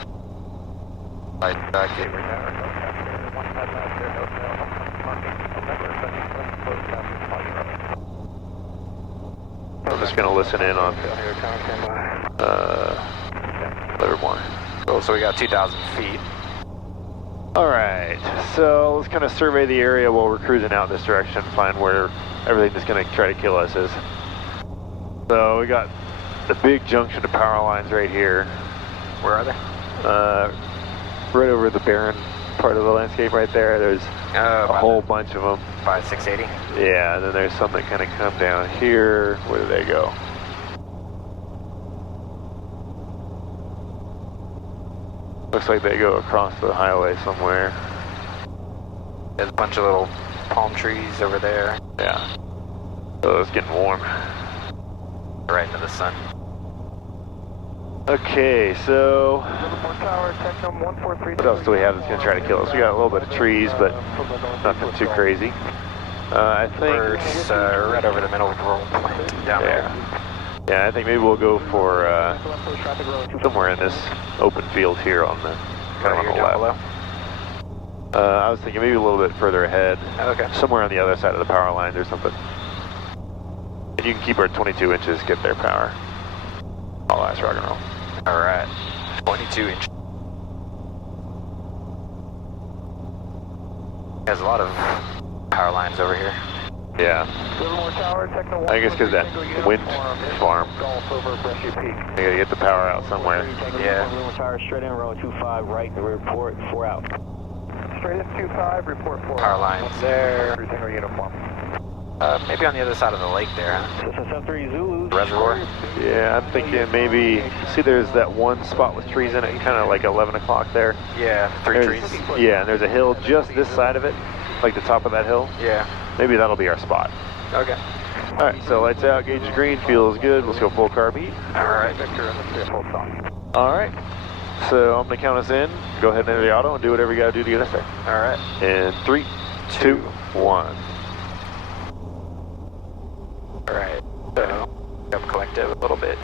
I'm just gonna listen in on Livermore. Cool, so we got 2,000 feet. All right, so let's kind of survey the area while we're cruising out this direction, find where everything that's gonna try to kill us is. So we got the big junction of power lines right here. Where are they? Right over the barren part of the landscape right there. There's a whole bunch of them. By 680? Yeah, and then there's some that kind of come down here. Where do they go? Looks like they go across the highway somewhere. There's a bunch of little palm trees over there. Yeah. So it's getting warm. Right into the sun. Okay, so what else do we have that's going to try to kill us? We got a little bit of trees, but nothing too crazy. I think We're just right over the middle of the roll point down there. Yeah, I think maybe we'll go for somewhere in this open field here on the kind of on the left. Below? I was thinking maybe a little bit further ahead. Okay. Somewhere on the other side of the power lines or something. And you can keep our 22 inches, get their power. All last rock and roll. All right. 22 inch. There's a lot of power lines over here. Yeah. I guess because that wind farm. They gotta get the power out somewhere. Yeah. Tower straight in, row 25, right, report 4 out. Straight in 25, report 4 Power lines there. Everything are uniform. Maybe on the other side of the lake there, huh? System 73 Zulu. Reservoir. Yeah, I'm thinking maybe, see there's that one spot with trees in it, kind of like 11 o'clock there. Yeah, There's- trees. Yeah, and there's a hill just this side of it, like the top of that hill. Yeah. Maybe that'll be our spot. Okay. All right, so lights out, gauge is green, feels good. Let's go full car beat. All right. All right, so I'm gonna count us in. Go ahead and enter the auto and do whatever you gotta do to get us there. All right. In 3, 2, 1. All right. So, up collective a little bit.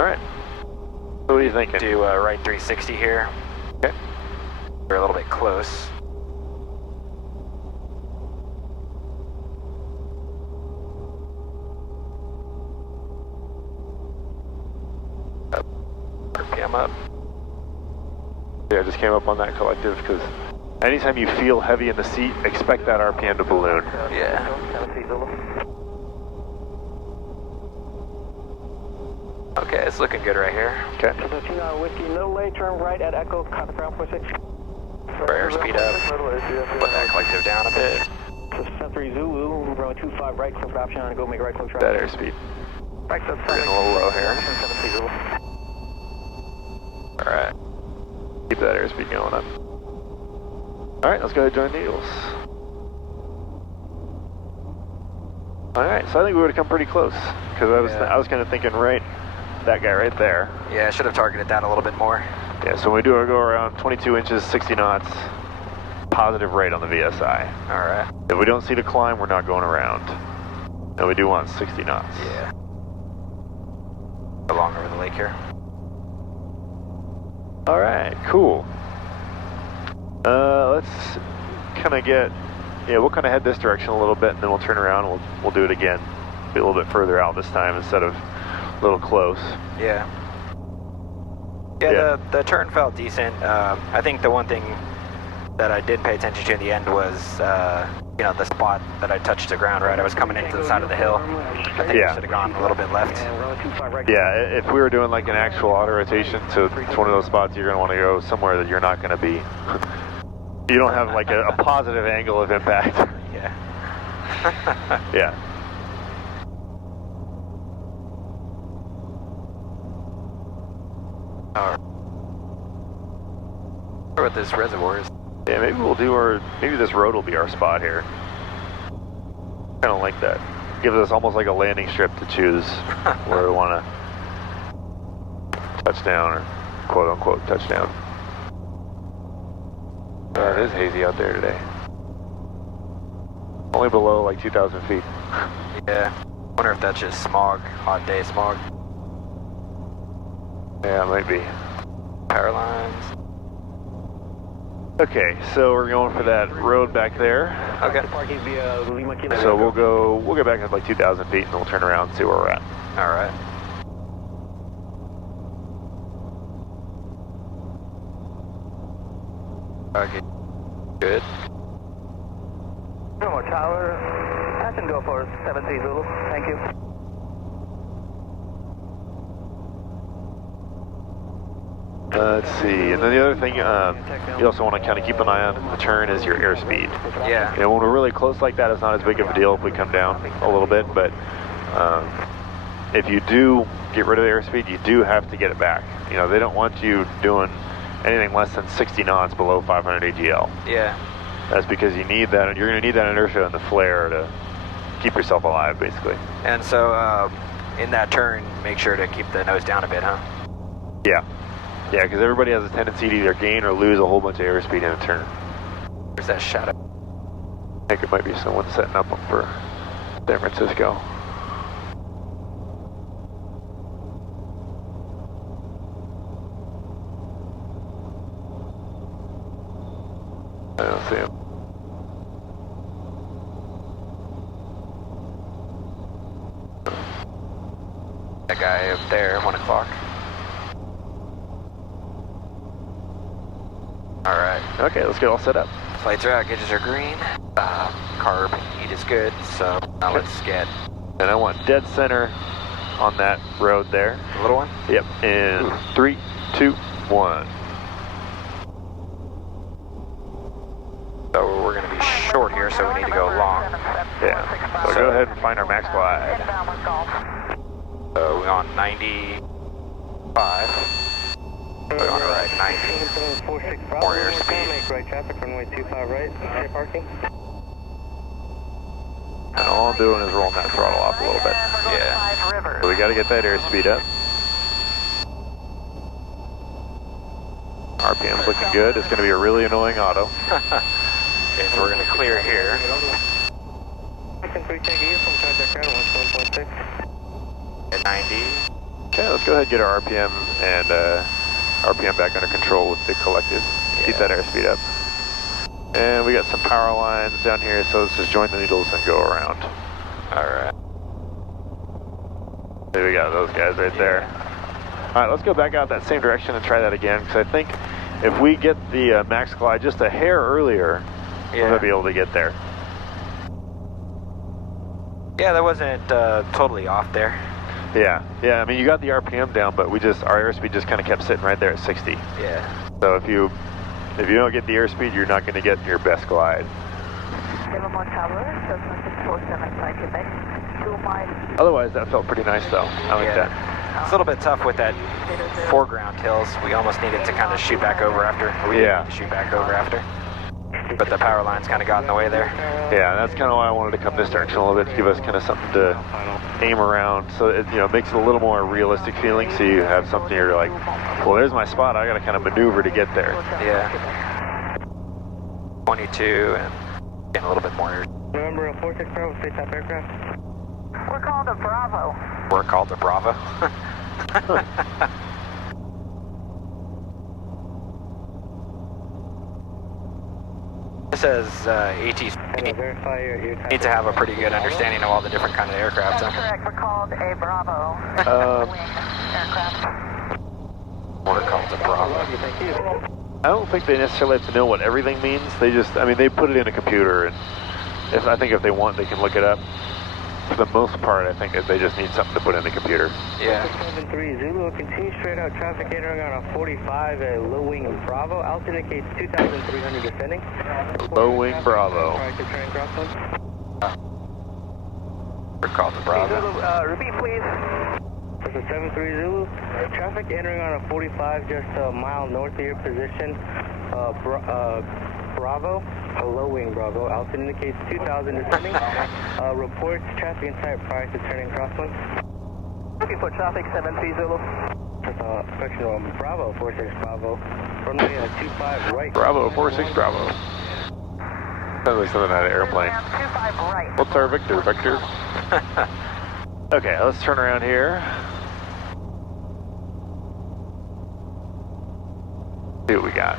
All right. So what are you thinking? Do right 360 here. Okay. We're a little bit close. RPM up. Yeah, I just came up on that collective because anytime you feel heavy in the seat, expect that RPM to balloon. Yeah. Okay, it's looking good right here. Okay. Whiskey, middle lane, turn right at Echo, copy ground point 6. For airspeed up. Put that collective down a bit. System 3 Zulu, row 25, right click option, and go make right click That airspeed. Right click We're getting a little low here. All right. Keep that airspeed going up. All right, let's go ahead and join the Eagles. All right, so I think we would have come pretty close because I was kind of thinking that guy right there. Yeah, I should have targeted that a little bit more. Yeah, so when we do our go around 22 inches, 60 knots, positive rate on the VSI. All right. If we don't see the climb, we're not going around. And we do want 60 knots. Yeah. Along over the lake here. All right, cool. Let's kind of we'll kind of head this direction a little bit, and then we'll turn around and we'll do it again. Be a little bit further out this time instead of a little close. Yeah. Yeah, the turn felt decent. I think the one thing that I did pay attention to in the end was, the spot that I touched the ground, right? I was coming into the side of the hill. I think I should have gone a little bit left. Yeah, if we were doing like an actual auto rotation to one of those spots, you're going to want to go somewhere that you're not going to be. You don't have like a positive angle of impact. Yeah. Yeah. Alright. What about this reservoir is? Yeah, maybe this road will be our spot here. Kind of like that. Gives us almost like a landing strip to choose where we want to touch down, or quote unquote touchdown. It is hazy out there today. Only below like 2,000 feet. Yeah. Wonder if that's just smog, hot day smog. Yeah, it might be. Power lines. Okay, so we're going for that road back there. Okay. So we'll get back up like 2,000 feet and then we'll turn around and see where we're at. All right. Okay. Good. No more tower. Pass and go for 7 Zulu. Thank you. Let's see, and then the other thing you also want to kind of keep an eye on in the turn is your airspeed. Yeah. You know, when we're really close like that, it's not as big of a deal if we come down a little bit, but if you do get rid of the airspeed, you do have to get it back. You know, they don't want you doing anything less than 60 knots below 500 AGL. Yeah. That's because you need that, and you're going to need that inertia in the flare to keep yourself alive, basically. And so in that turn, make sure to keep the nose down a bit, huh? Yeah. Yeah, because everybody has a tendency to either gain or lose a whole bunch of airspeed in a turn. There's that shadow. I think it might be someone setting up for San Francisco. I don't see him. That guy up there, 1 o'clock. Alright. Okay, let's get all set up. Lights are out, gauges are green. Carb heat is good, so now let's get... And I want dead center on that road there. The little one? Yep, in 3, 2, 1. So we're going to be short here, so we need to go long. Yeah, so go ahead and find our max glide. So we're on 95. We're on the right, 90. More airspeed. Make right traffic, runway 25 right, clear parking. And all I'm doing is rolling that throttle off a little bit. Yeah. So we got to get that airspeed up. RPM's looking good. It's going to be a really annoying auto. Okay, so we're going to clear here. At 90. Okay, let's go ahead and get our RPM and RPM back under control with the collective. Keep that airspeed up. And we got some power lines down here, so let's just join the needles and go around. Alright. There we got those guys right there. Alright, let's go back out that same direction and try that again, because I think if we get the max glide just a hair earlier, we're going to be able to get there. Yeah, that wasn't totally off there. Yeah, I mean, you got the RPM down, but our airspeed just kind of kept sitting right there at 60. Yeah. So if you don't get the airspeed, you're not going to get your best glide. Otherwise, that felt pretty nice, though. I like that. It's a little bit tough with that foreground hills. We almost needed to kind of shoot back over after. We didn't need to shoot back over after. But the power lines kind of got in the way there. Yeah, that's kind of why I wanted to come this direction a little bit, to give us kind of something to aim around, so it makes it a little more realistic feeling, so you have something you're like, well, there's my spot, I got to kind of maneuver to get there. Yeah. 22 and getting a little bit more. November 46 Bravo, state top aircraft. We're called a Bravo. We're called a Bravo. It says ATIS need to have a pretty good understanding of all the different kind of aircraft. That's correct. We're called a Bravo. Aircraft. We're called a Bravo. I don't think they necessarily have to know what everything means. They just, I mean, they put it in a computer, and I think if they want, they can look it up. For the most part, I think they just need something to put in the computer. Yeah. 73 Zulu, continue straight out traffic entering on a 45 at low wing Bravo. Altitude indicates 2,300 descending. Low wing Bravo. We're called the Bravo. Zulu, repeat please. This is 73 Zulu. Traffic entering on a 45 just a mile north of your position. Bravo, a low wing Bravo. Altitude indicates 2,000 descending. Reports traffic in sight prior to turning crosswind. Looking for traffic 73 Zulu. Section of Bravo, 46 Bravo. Runway 25 right. Bravo, 46 Bravo. Sounds like something out of an airplane. 25 right. What's our Victor? Okay, let's turn around here. See what we got.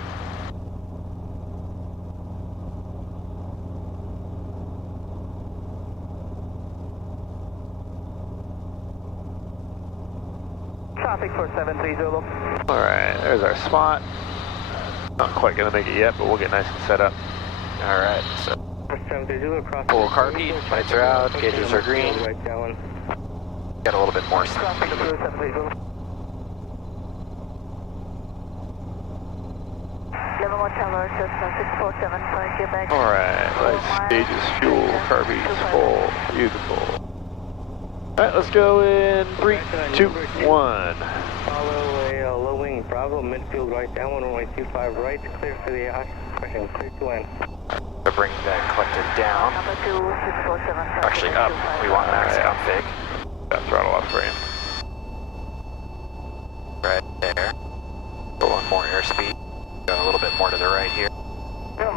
Traffic for 73 Zulu. Alright, there's our spot. Not quite going to make it yet, but we'll get nice and set up. Alright, so 73 Zulu across. full carb heat, lights are out, gauges are green. Got a little bit more speed. Alright, lights, gauges, fuel, carb heat's full. Beautiful. Alright, let's go in 3, 2, 1. Follow a low wing Bravo, midfield right down, runway 25 right, clear for the question, clear to land. To bring that collective down. Actually up. We want max config. That throttle off frame. Right there. Go on more airspeed. Go a little bit more to the right here. And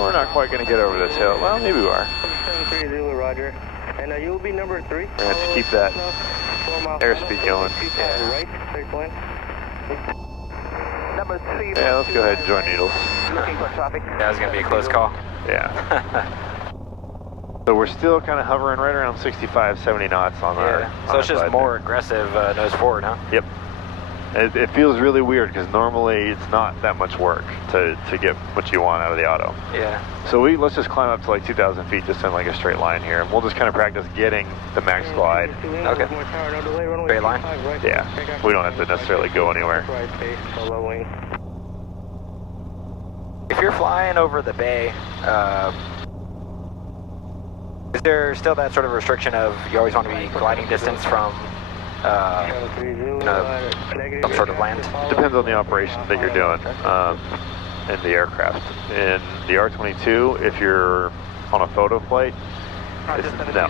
we're not quite going to get over this hill. Well, maybe we are. 73 Zulu, roger. And you'll be number 3. We're going to have to keep that airspeed going. Right, straight point. Number 3. Yeah, let's go ahead and join needles. Looking for traffic. That was going to be a close call. Yeah. So we're still kind of hovering right around 65, 70 knots on our. So it's just more aggressive nose forward, huh? Yep. It feels really weird because normally it's not that much work to get what you want out of the auto. Yeah. So let's just climb up to like 2,000 feet just in like a straight line here, and we'll just kind of practice getting the max glide. Okay. Straight line? Yeah. We don't have to necessarily go anywhere. If you're flying over the bay, is there still that sort of restriction of you always want to be gliding distance from some sort of land? Depends on the operation that you're doing in the aircraft. In the R-22, if you're on a photo flight, no.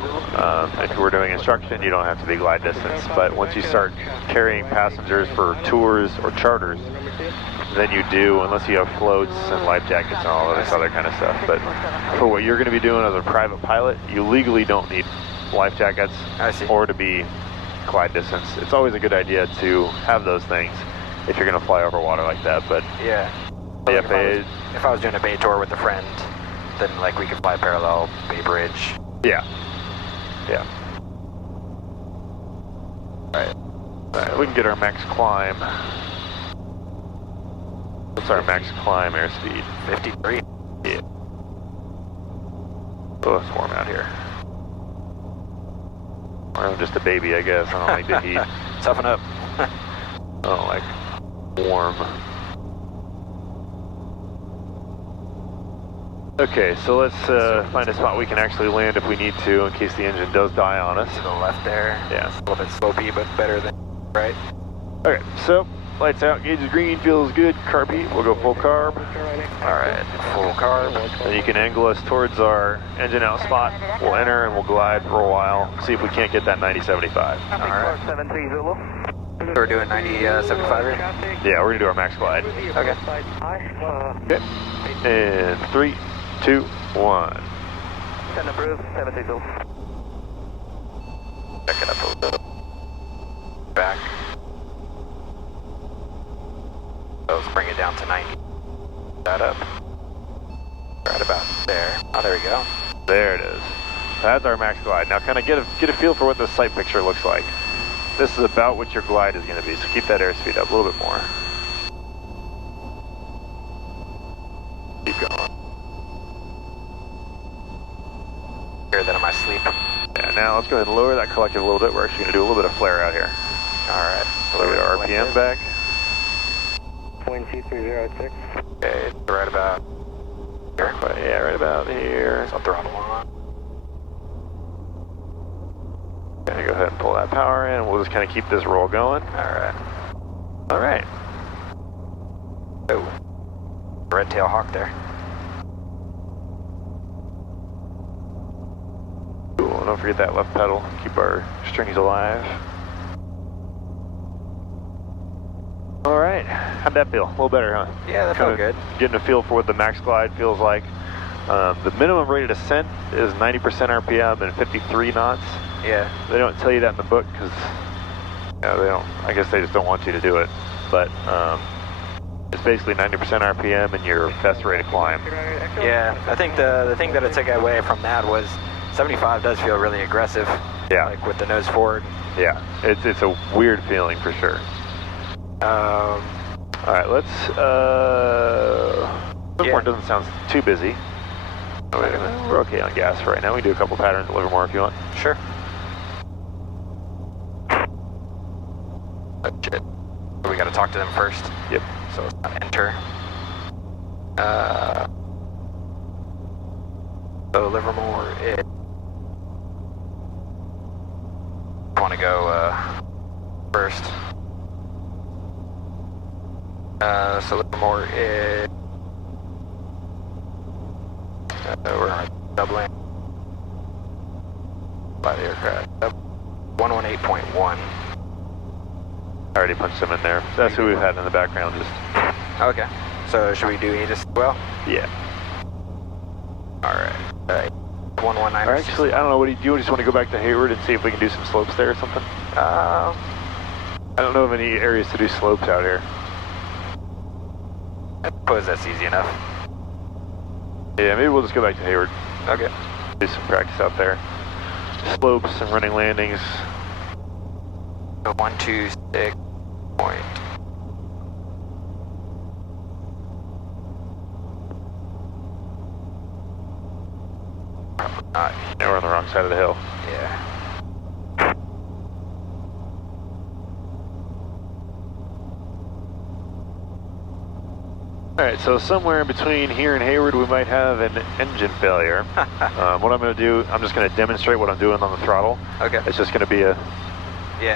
If you were doing instruction, you don't have to be glide distance. But once you start carrying passengers for tours or charters, then you do, unless you have floats and life jackets and all of this other kind of stuff. But for what you're going to be doing as a private pilot, you legally don't need life jackets or to be glide distance. It's always a good idea to have those things if you're going to fly over water like that. But yeah, the FAA, if I was doing a bay tour with a friend, then like we could fly parallel Bay Bridge. Yeah. Yeah. All right, we can get our max climb. What's our max climb airspeed? 53. Yeah. Oh, it's warm out here. I'm just a baby, I guess. I don't like the heat. Toughen up. I don't like warm. Okay, so let's find a spot we can actually land if we need to, in case the engine does die on us. To the left there. Yeah. It's a little bit slopey, but better than right. Okay, so lights out, gauge is green, feels good. Carb heat, we'll go full carb. All right, full carb. And you can angle us towards our engine out spot. We'll enter and we'll glide for a while, see if we can't get that 90-75. All right. 73 Zulu. So we're doing 90-75 here? Yeah, we're gonna do our max glide. Okay. Okay. And 3, 2, 1. Send approved, 73 Zulu. Back it up a little bit. Back. So let's bring it down to 90. That up. Right about there. Oh, there we go. There it is. That's our max glide. Now kind of get a feel for what the sight picture looks like. This is about what your glide is going to be, so keep that airspeed up a little bit more. Keep going. Hear that in my sleep. Yeah, now let's go ahead and lower that collective a little bit. We're actually going to do a little bit of flare out here. Alright. So lower our RPM back. 2306. Okay, it's right about here. Yeah, right about here. So throttle on. Gonna go ahead and pull that power in. We'll just kind of keep this roll going. Alright. Alright. Oh. Red tail hawk there. Cool, don't forget that left pedal. Keep our strings alive. Alright, how'd that feel? A little better, huh? Yeah, that felt good. Getting a feel for what the max glide feels like. The minimum rate of descent is 90% RPM and 53 knots. Yeah. They don't tell you that in the book because they don't. I guess they just don't want you to do it. But it's basically 90% RPM and your best rate of climb. Yeah, I think the thing that I took away from that was 75 does feel really aggressive. Yeah. Like with the nose forward. Yeah, it's a weird feeling for sure. All right, let's. Livermore doesn't sound too busy. Oh, wait a minute. We're okay on gas for right now. We can do a couple patterns at Livermore if you want. Sure. Oh, shit. We got to talk to them first. Yep. So let's not enter. So Livermore is. Want to go first. So Livermore is. We're on doubling by the aircraft. 118.1. I already punched them in there. That's who we've had in the background. Just okay. So should we do ATIS as well? Yeah. Alright. 119. Actually, I don't know. What do you just want to go back to Hayward and see if we can do some slopes there or something? I don't know of any areas to do slopes out here. I suppose that's easy enough. Yeah, maybe we'll just go back to Hayward. Okay. Do some practice out there. Slopes and running landings. 126 point. Not. Yeah, we're on the wrong side of the hill. Yeah. Alright, so somewhere in between here and Hayward we might have an engine failure. What I'm going to do, I'm just going to demonstrate what I'm doing on the throttle. Okay. It's just going to be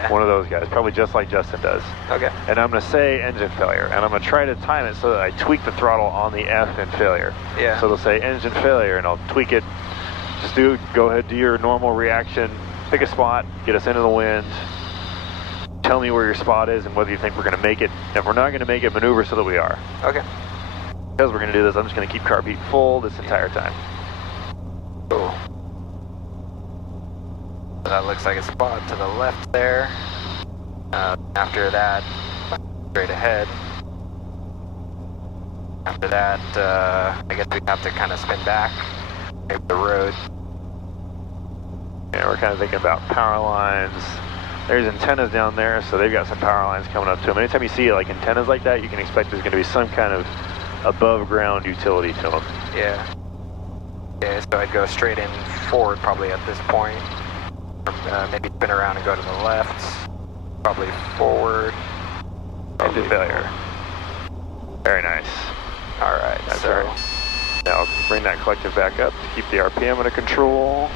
one of those guys, probably just like Justin does. Okay. And I'm going to say engine failure, and I'm going to try to time it so that I tweak the throttle on the F in failure. Yeah. So they'll say engine failure, and I'll tweak it. Just go ahead, do your normal reaction, pick a spot, get us into the wind, tell me where your spot is and whether you think we're going to make it. If we're not going to make it, maneuver so that we are. Okay. Because we're going to do this, I'm just going to keep carb heat full this entire time. Cool. That looks like a spot to the left there. After that, straight ahead. After that, I guess we have to kind of spin back, maybe the road. Yeah, we're kind of thinking about power lines. There's antennas down there, so they've got some power lines coming up to them. Anytime you see like antennas like that, you can expect there's going to be some kind of above ground utility to them. Yeah. Okay, so I'd go straight in forward probably at this point. Maybe spin around and go to the left. Probably forward. Engine failure. Very nice. Alright, That's so... right. Now bring that collective back up to keep the RPM under control.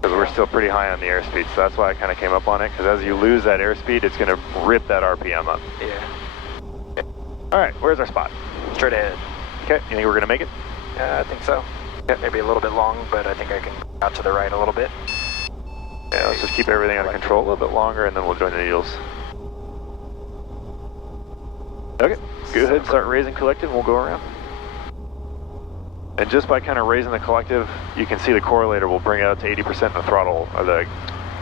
Because we're still pretty high on the airspeed, so that's why I kind of came up on it. Because as you lose that airspeed, it's going to rip that RPM up. Yeah. Alright, where's our spot? Straight ahead. Okay, you think we're going to make it? I think so. Yeah, maybe a little bit long, but I think I can go out to the right a little bit. Yeah, let's just keep everything under control a little bit longer and then we'll join the needles. Okay, go ahead and start raising collective and we'll go around. And just by kind of raising the collective, you can see the correlator will bring it up to 80% and the throttle, or the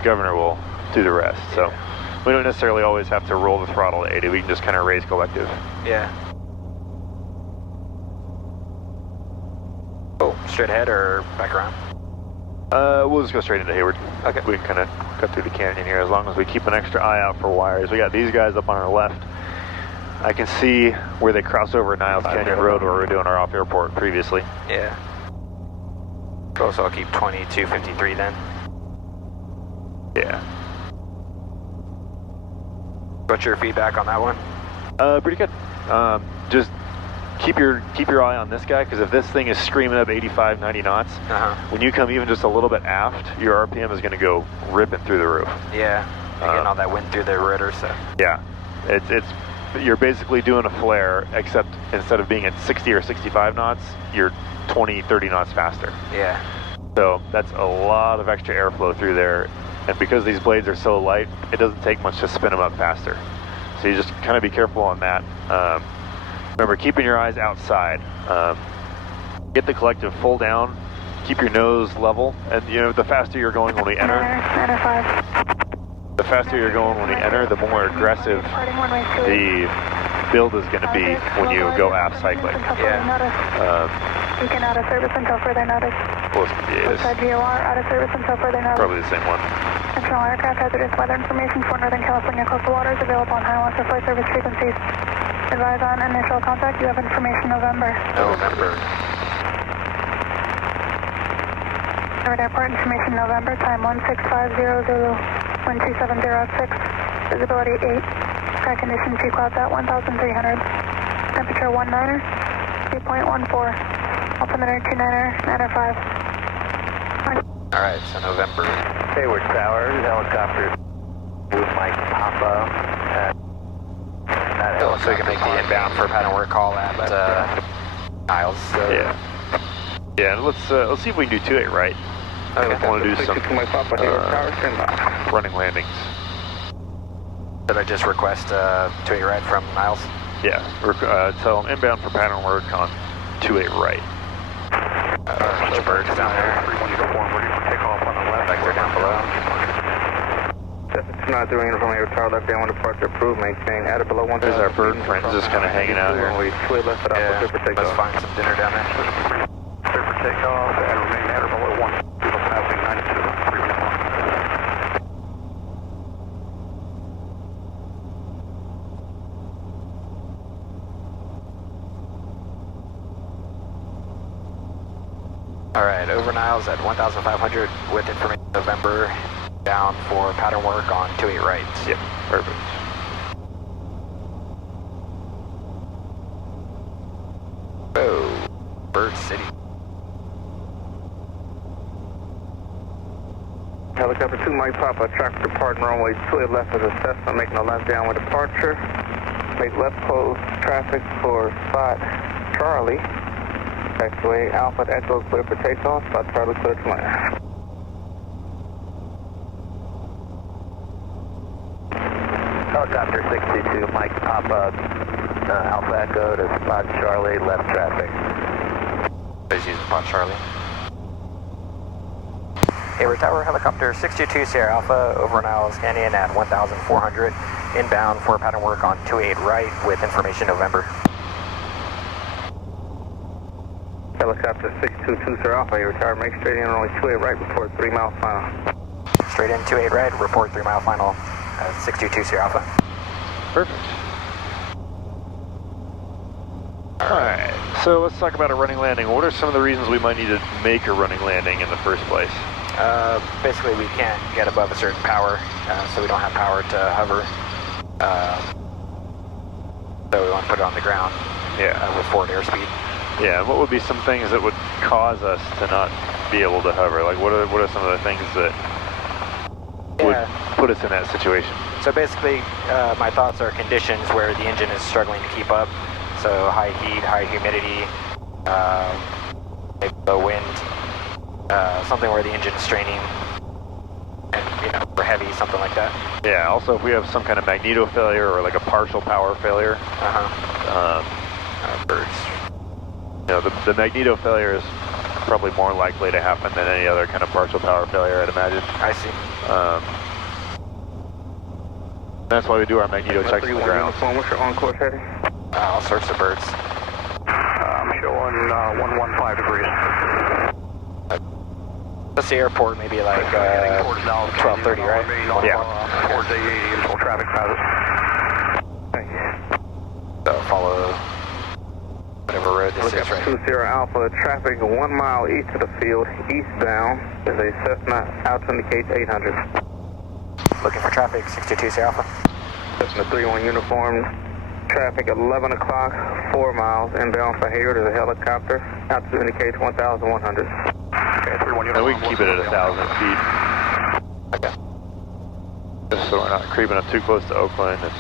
governor will do the rest. So we don't necessarily always have to roll the throttle to 80, we can just kind of raise collective. Yeah. Oh, straight ahead or back around? We'll just go straight into Hayward. Okay. We can kind of cut through the canyon here as long as we keep an extra eye out for wires. We got these guys up on our left. I can see where they cross over Niles Canyon Road where we were doing our off-airport previously. Yeah. Cool, so I'll keep 2253 then. Yeah. What's your feedback on that one? Pretty good. Just keep your eye on this guy, because if this thing is screaming up 85, 90 knots, when you come even just a little bit aft, your RPM is going to go ripping through the roof. Yeah, you're getting all that wind through the rotor, so. Yeah, you're basically doing a flare, except instead of being at 60 or 65 knots, you're 20, 30 knots faster. Yeah. So that's a lot of extra airflow through there, and because these blades are so light, it doesn't take much to spin them up faster. So you just kind of be careful on that. Remember, keeping your eyes outside. Get the collective full down, keep your nose level, and the faster you're going when we enter, the more aggressive the build is going to be when you go aft cycling. Yeah. Beacon out of service until further notice. Outside VOR out of service until further notice. Probably the same one. National aircraft hazardous weather information for Northern California coastal waters available on high loss of flight service frequencies. Advise on initial contact. You have information November. November. Everett Airport information November. Time 1650 Zulu. Wind 270 at 6. Visibility 8. Sky condition sea clouds at 1,300. Temperature 19er. 3.14. Altimeter 29er. 905. Alright, so November. Hayward Towers, helicopter with Mike Papa. So we can make the inbound for pattern work call at Niles. Yeah, let's see if we can do 28 right. Okay. I want to do some running landings. Did I just request 28 right from Niles? Yeah, so I'm inbound for pattern work on 28 right. Bunch of birds down there. 31 uniform, ready for takeoff on the left. Vector down below. Cessna 293 uniform, air tower left downwind departure approved, maintain at or below 1,000. There's our bird friends just kind of hanging out here. We sway left at Yeah, Alpha, clear for let's takeoff. find some dinner down there. Clear for takeoff, and remain at or below 1. Passing 92, 3 uniform. Alright, over Niles at 1,500 with information November, down for pattern work on 28 right. Yep, perfect. Oh, Bird City. Helicopter 2, Mike Papa, traffic departing runway 2 left as a Cessna, making a left downwind departure. Make left close traffic for spot Charlie. Taxiway Alpha at Echo clear for takeoff, spot Charlie clear to land. Helicopter 622, Mike Papa, Alpha Echo to spot Charlie, left traffic. Please use spot Charlie. Hayward Tower, helicopter 622 Sierra Alpha, over Niles Canyon at 1,400, inbound for pattern work on 28 right with information November. Helicopter 622 Sierra Alpha, Hayward Tower, make straight in only 28 right, report 3 mile final. Straight in 28 right, report 3 mile final, 622 Sierra Alpha. Perfect. Alright, so let's talk about a running landing. What are some of the reasons we might need to make a running landing in the first place? Basically, we can't get above a certain power, so we don't have power to hover. So we want to put it on the ground with forward airspeed. Yeah, what would be some things that would cause us to not be able to hover? Like, what are some of the things that would put us in that situation? So basically, my thoughts are conditions where the engine is struggling to keep up. So high heat, high humidity, maybe low wind, something where the engine is straining, and we're heavy, something like that. Yeah. Also, if we have some kind of magneto failure or like a partial power failure, Birds. The magneto failure is probably more likely to happen than any other kind of partial power failure, I'd imagine. I see. That's why we do our magneto checks on the ground. What's your on-course heading? I'll search the birds. I'm showing 115 degrees. That's the airport, maybe like 12:30, right? Yeah. Towards A80 until traffic passes. Thank you. So follow whatever road this is, right? 2 Sierra Alpha, traffic 1 mile east of the field, eastbound. There's a Cessna out to indicate 800. Looking for traffic, 622 Sierra Alpha. Cessna 31 uniform. Traffic 11 o'clock, 4 miles, inbound for Hayward is a helicopter. Altitude indicates 1,100. Okay, 31 And we can keep it at 1,000 feet. Okay. Just so we're not creeping up too close to Oakland and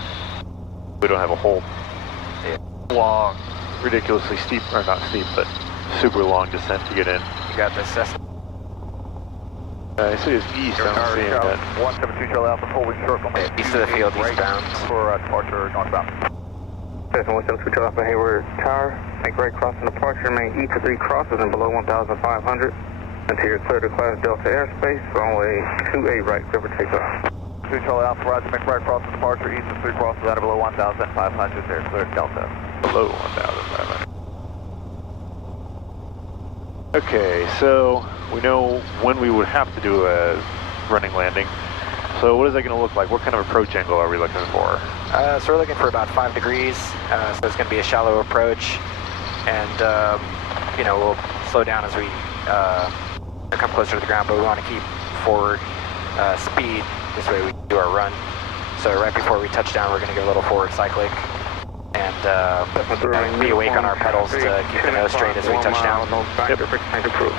we don't have a whole long, ridiculously steep, or not steep, but super long descent to get in. You got this Cessna. I see it's east, I'm seeing that. 172 Charlie Alpha, holding circle. East of the field, eastbound. For departure northbound. Cessna 172 Charlie Alpha, Hayward Tower. Make right crossing departure, remain east of 3 crosses and below 1,500. Until you're clear to class Delta airspace, runway 28 right, clear for takeoff. 2 Charlie Alpha, roger, make right crossing departure, east of 3 crosses out of below 1,500, there, clear Delta. Below 1,500. Okay, so we know when we would have to do a running landing. So what is that going to look like? What kind of approach angle are we looking for? So we're looking for about 5 degrees. So it's going to be a shallow approach, and we'll slow down as we come closer to the ground. But we want to keep forward speed. This way we can do our run. So right before we touch down, we're going to get a little forward cyclic and be awake on our pedals to keep the nose straight as we touch down. Yep.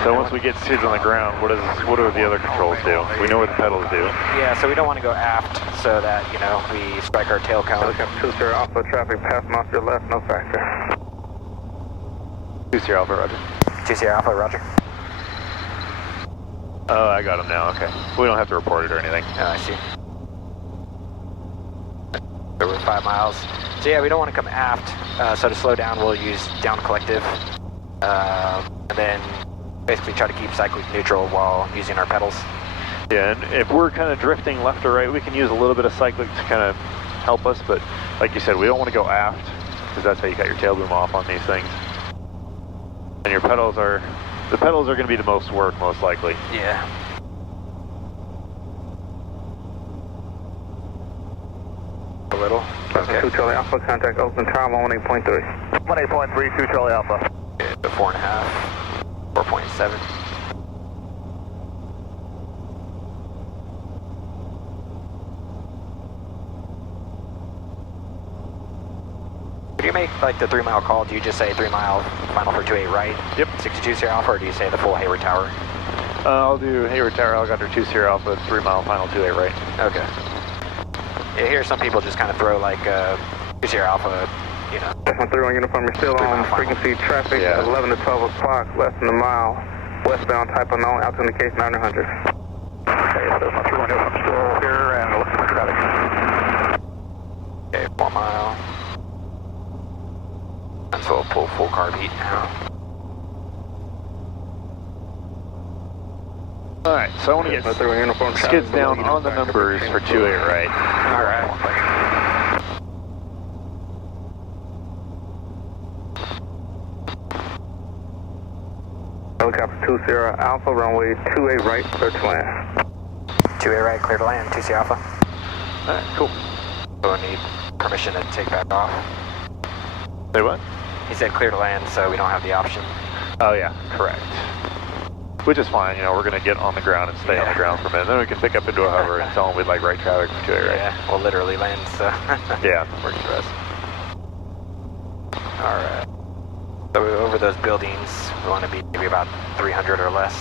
So once we get skids on the ground, what do the other controls do? We know what the pedals do. Yeah, so we don't want to go aft so that, we strike our tail cone. Helicopter 2 Sierra Alpha, traffic pass off your left, no factor. 2 Sierra Alpha, roger. 2 Sierra Alpha, roger. Oh, I got him now, okay. We don't have to report it or anything. Oh, I see. So we're 5 miles. So yeah, we don't want to come aft. So to slow down, we'll use down collective. And then basically try to keep cyclic neutral while using our pedals. Yeah, and if we're kind of drifting left or right, we can use a little bit of cyclic to kind of help us, but like you said, we don't want to go aft, because that's how you got your tail boom off on these things. And your pedals are, the pedals are going to be the most work, most likely. Yeah. A little. Okay. 2 Charlie Alpha, contact open time 18.3. 18.3, 2 Charlie Alpha. The 4.5, 4.7. Do you make like the 3 mile call? Do you just say 3 mile final for 28 right? Yep. 62 Sierra Alpha, or do you say the full Hayward Tower? I'll do Hayward Tower, Helicopter 2 Sierra Alpha, 3 mile final 28 right. Okay. Yeah, here some people just kind of throw like 2 Sierra Alpha, you know. 3 uniform, you're still on frequency traffic, Yeah. 11 to 12 o'clock, less than a mile. Westbound type unknown, altitude indication 900. Okay, so 3 from Stroh here and looking for traffic. Okay, 4 mile. And so we'll pull full carb heat now. Alright, so I want to get skids down on the numbers for 28 right. Alright. Helicopter 2 Sierra Alpha, runway 28 right, clear to land. 2A right, clear to land, 2 Sierra Alpha. Alright, cool. So we need permission to take back off. Say what? He said clear to land, so we don't have the option. Oh yeah, correct. Which is fine, you know, we're going to get on the ground and stay on the ground for a minute. Then we can pick up into a hover and tell them we'd like right traffic for 28 right. Yeah, we'll literally land, so Yeah. works for us. Alright. So over those buildings, we want to be maybe about 300 or less.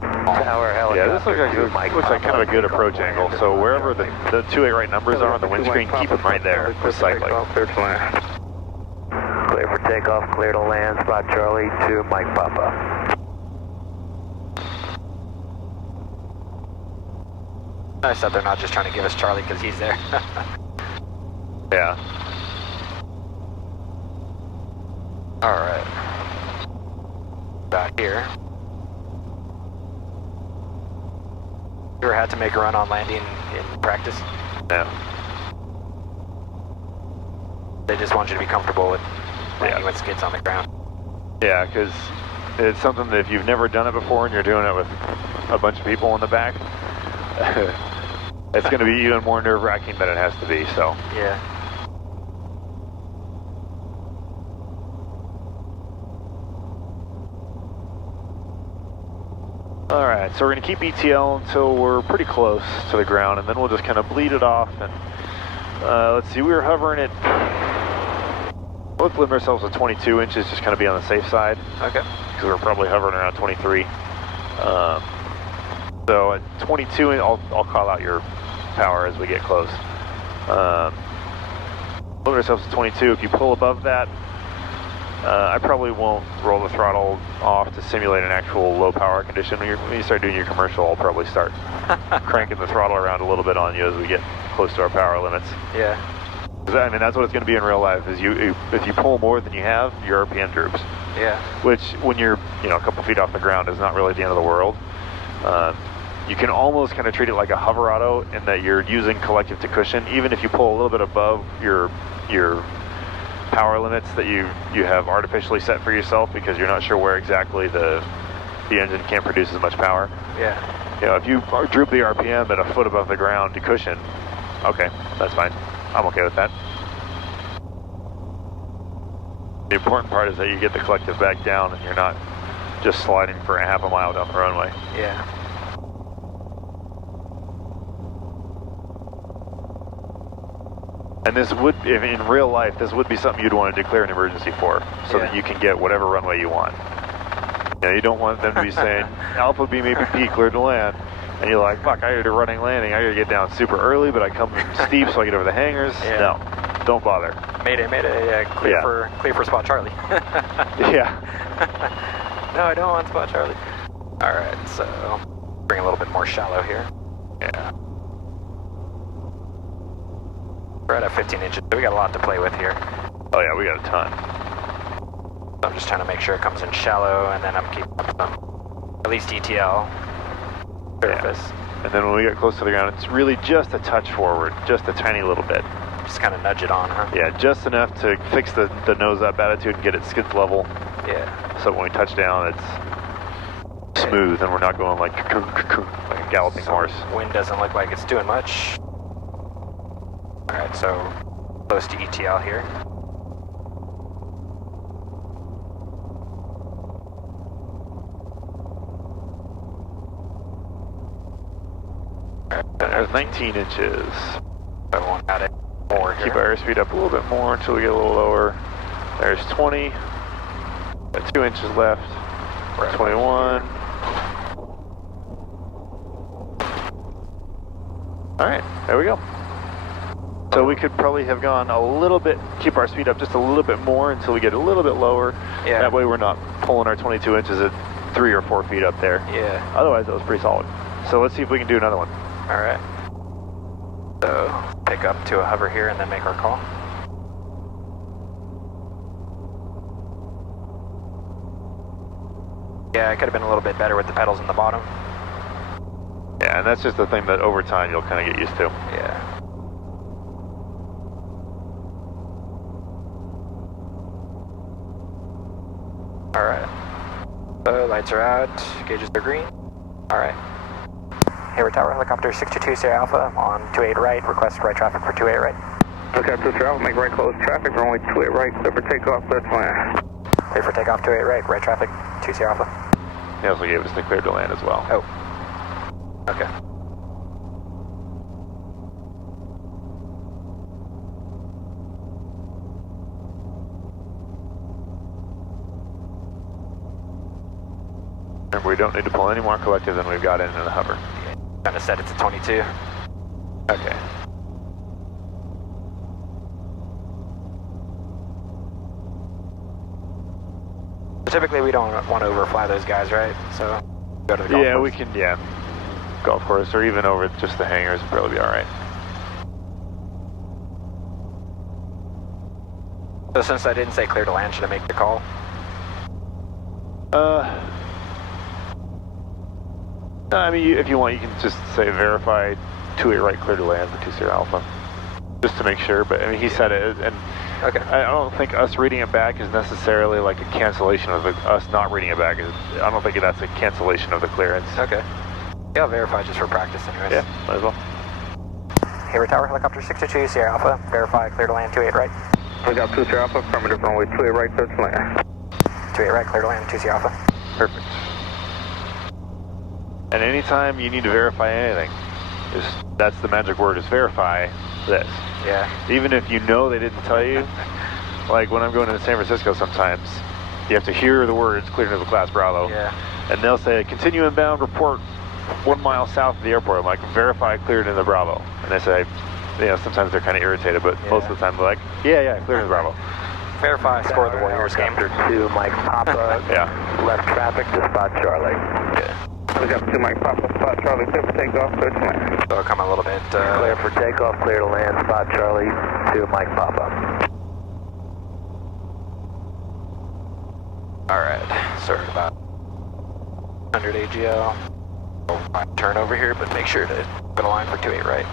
Tower helicopter. Yeah, this looks like kind of a good approach angle. So wherever the 28 right numbers are on the windscreen, keep them right there with cyclic. Clear to land. Clear for takeoff, clear to land, spot Charlie to Mike Papa. Nice that they're not just trying to give us Charlie because he's there. Yeah. Alright. Back here. You ever had to make a run on landing in practice? Yeah. They just want you to be comfortable with landing with skids on the ground. Yeah, because it's something that if you've never done it before and you're doing it with a bunch of people in the back, it's going to be even more nerve-wracking than it has to be, so. Yeah. Alright, so we're going to keep ETL until we're pretty close to the ground, and then we'll just kind of bleed it off. And let's see, we were hovering at, let's limit ourselves to 22 inches, just kind of be on the safe side. Okay. Because we're probably hovering around 23. So at 22, I'll call out your power as we get close. Limit ourselves to 22. If you pull above that, I probably won't roll the throttle off to simulate an actual low power condition. When you start doing your commercial, I'll probably start cranking the throttle around a little bit on you as we get close to our power limits. Yeah. I mean, that's what it's going to be in real life, is if you pull more than you have, your RPM droops. Yeah. Which, when you're a couple feet off the ground, is not really the end of the world. You can almost kind of treat it like a hover auto in that you're using collective to cushion, even if you pull a little bit above your power limits that you have artificially set for yourself, because you're not sure where exactly the engine can't produce as much power. Yeah. You know, if you droop the RPM at a foot above the ground to cushion, okay, that's fine. I'm okay with that. The important part is that you get the collective back down and you're not just sliding for a half a mile down the runway. Yeah. And this would, in real life, this would be something you'd want to declare an emergency for, so that you can get whatever runway you want. You know, you don't want them to be saying, Alpha Beam APP cleared to land, and you're like, fuck, I got a running landing, I gotta get down super early, but I come steep so I get over the hangars. Yeah. No, don't bother. Mayday, clear for spot Charlie. Yeah. No, I don't want spot Charlie. Alright, so bring a little bit more shallow here. Yeah. We're at 15 inches, so we got a lot to play with here. Oh yeah, we got a ton. So I'm just trying to make sure it comes in shallow, and then I'm keeping some, at least ETL surface. Yeah. And then when we get close to the ground, it's really just a touch forward, just a tiny little bit. Just kind of nudge it on, huh? Yeah, just enough to fix the nose up attitude and get it skids level. Yeah. So when we touch down, it's smooth and we're not going like a galloping horse. Wind doesn't look like it's doing much. Alright, so close to ETL here. And there's 19 inches. I won't add it more here. Keep our airspeed up a little bit more until we get a little lower. There's 20. Got 2 inches left. We're at 21. Alright, there we go. So we could probably have gone a little bit, keep our speed up just a little bit more until we get a little bit lower. Yeah. That way we're not pulling our 22 inches at 3 or 4 feet up there. Yeah. Otherwise, that was pretty solid. So let's see if we can do another one. Alright. So, pick up to a hover here and then make our call. Yeah, it could have been a little bit better with the pedals in the bottom. Yeah, and that's just the thing that over time you'll kind of get used to. Yeah. Alright. So, lights are out, gauges are green. Alright. Hayward Tower, helicopter 622 Sierra Alpha on 28 right, request right traffic for 28 right. Okay, 2 Sierra Alpha, make right close traffic, runway 28 right, clear for takeoff, clear to land. Clear for takeoff 28 right traffic, 2 Sierra Alpha. They also gave us the clear to land as well. Oh. Okay. Remember, we don't need to pull any more collective than we've got in the hover. Kind of set it to 22. Okay. Typically we don't want to overfly those guys, right? So go to the golf course. We can, golf course or even over just the hangars would probably be alright. So since I didn't say clear to land, should I make the call? No, I mean, if you want, you can just say verify 28 right clear to land for 2 Sierra Alpha. Just to make sure, but I mean, he said it, and okay. I don't think us reading it back is necessarily like a cancellation of us not reading it back. I don't think that's a cancellation of the clearance. Okay. Yeah, I'll verify just for practice anyways. Yeah, might as well. Hayward Tower, helicopter 622 Sierra Alpha, verify clear to land 28 right. We got 2 Sierra Alpha, affirmative, runway 28 right, clear to land. 28 right, clear to land, 2 Sierra Alpha. Perfect. And anytime you need to verify anything, that's the magic word, is verify this. Yeah. Even if you know they didn't tell you, like when I'm going to San Francisco sometimes, you have to hear the words clear to the class Bravo. Yeah. And they'll say, continue inbound, report 1 mile south of the airport. I'm like, verify cleared in the Bravo. And they say, sometimes they're kind of irritated, but most of the time they're like, yeah, clear in the Bravo. Verify, score the Warriors game. Helicopter 2, Mike Papa, left traffic to spot Charlie. Yeah. We got 2 Mike Papa, spot Charlie, clear for takeoff, clear to land. So I'll come a little bit. Clear for takeoff, clear to land, spot Charlie, 2 Mike Papa. Alright, so we're about 100 AGL. I'll turn over here, but make sure to put a line for 28 right.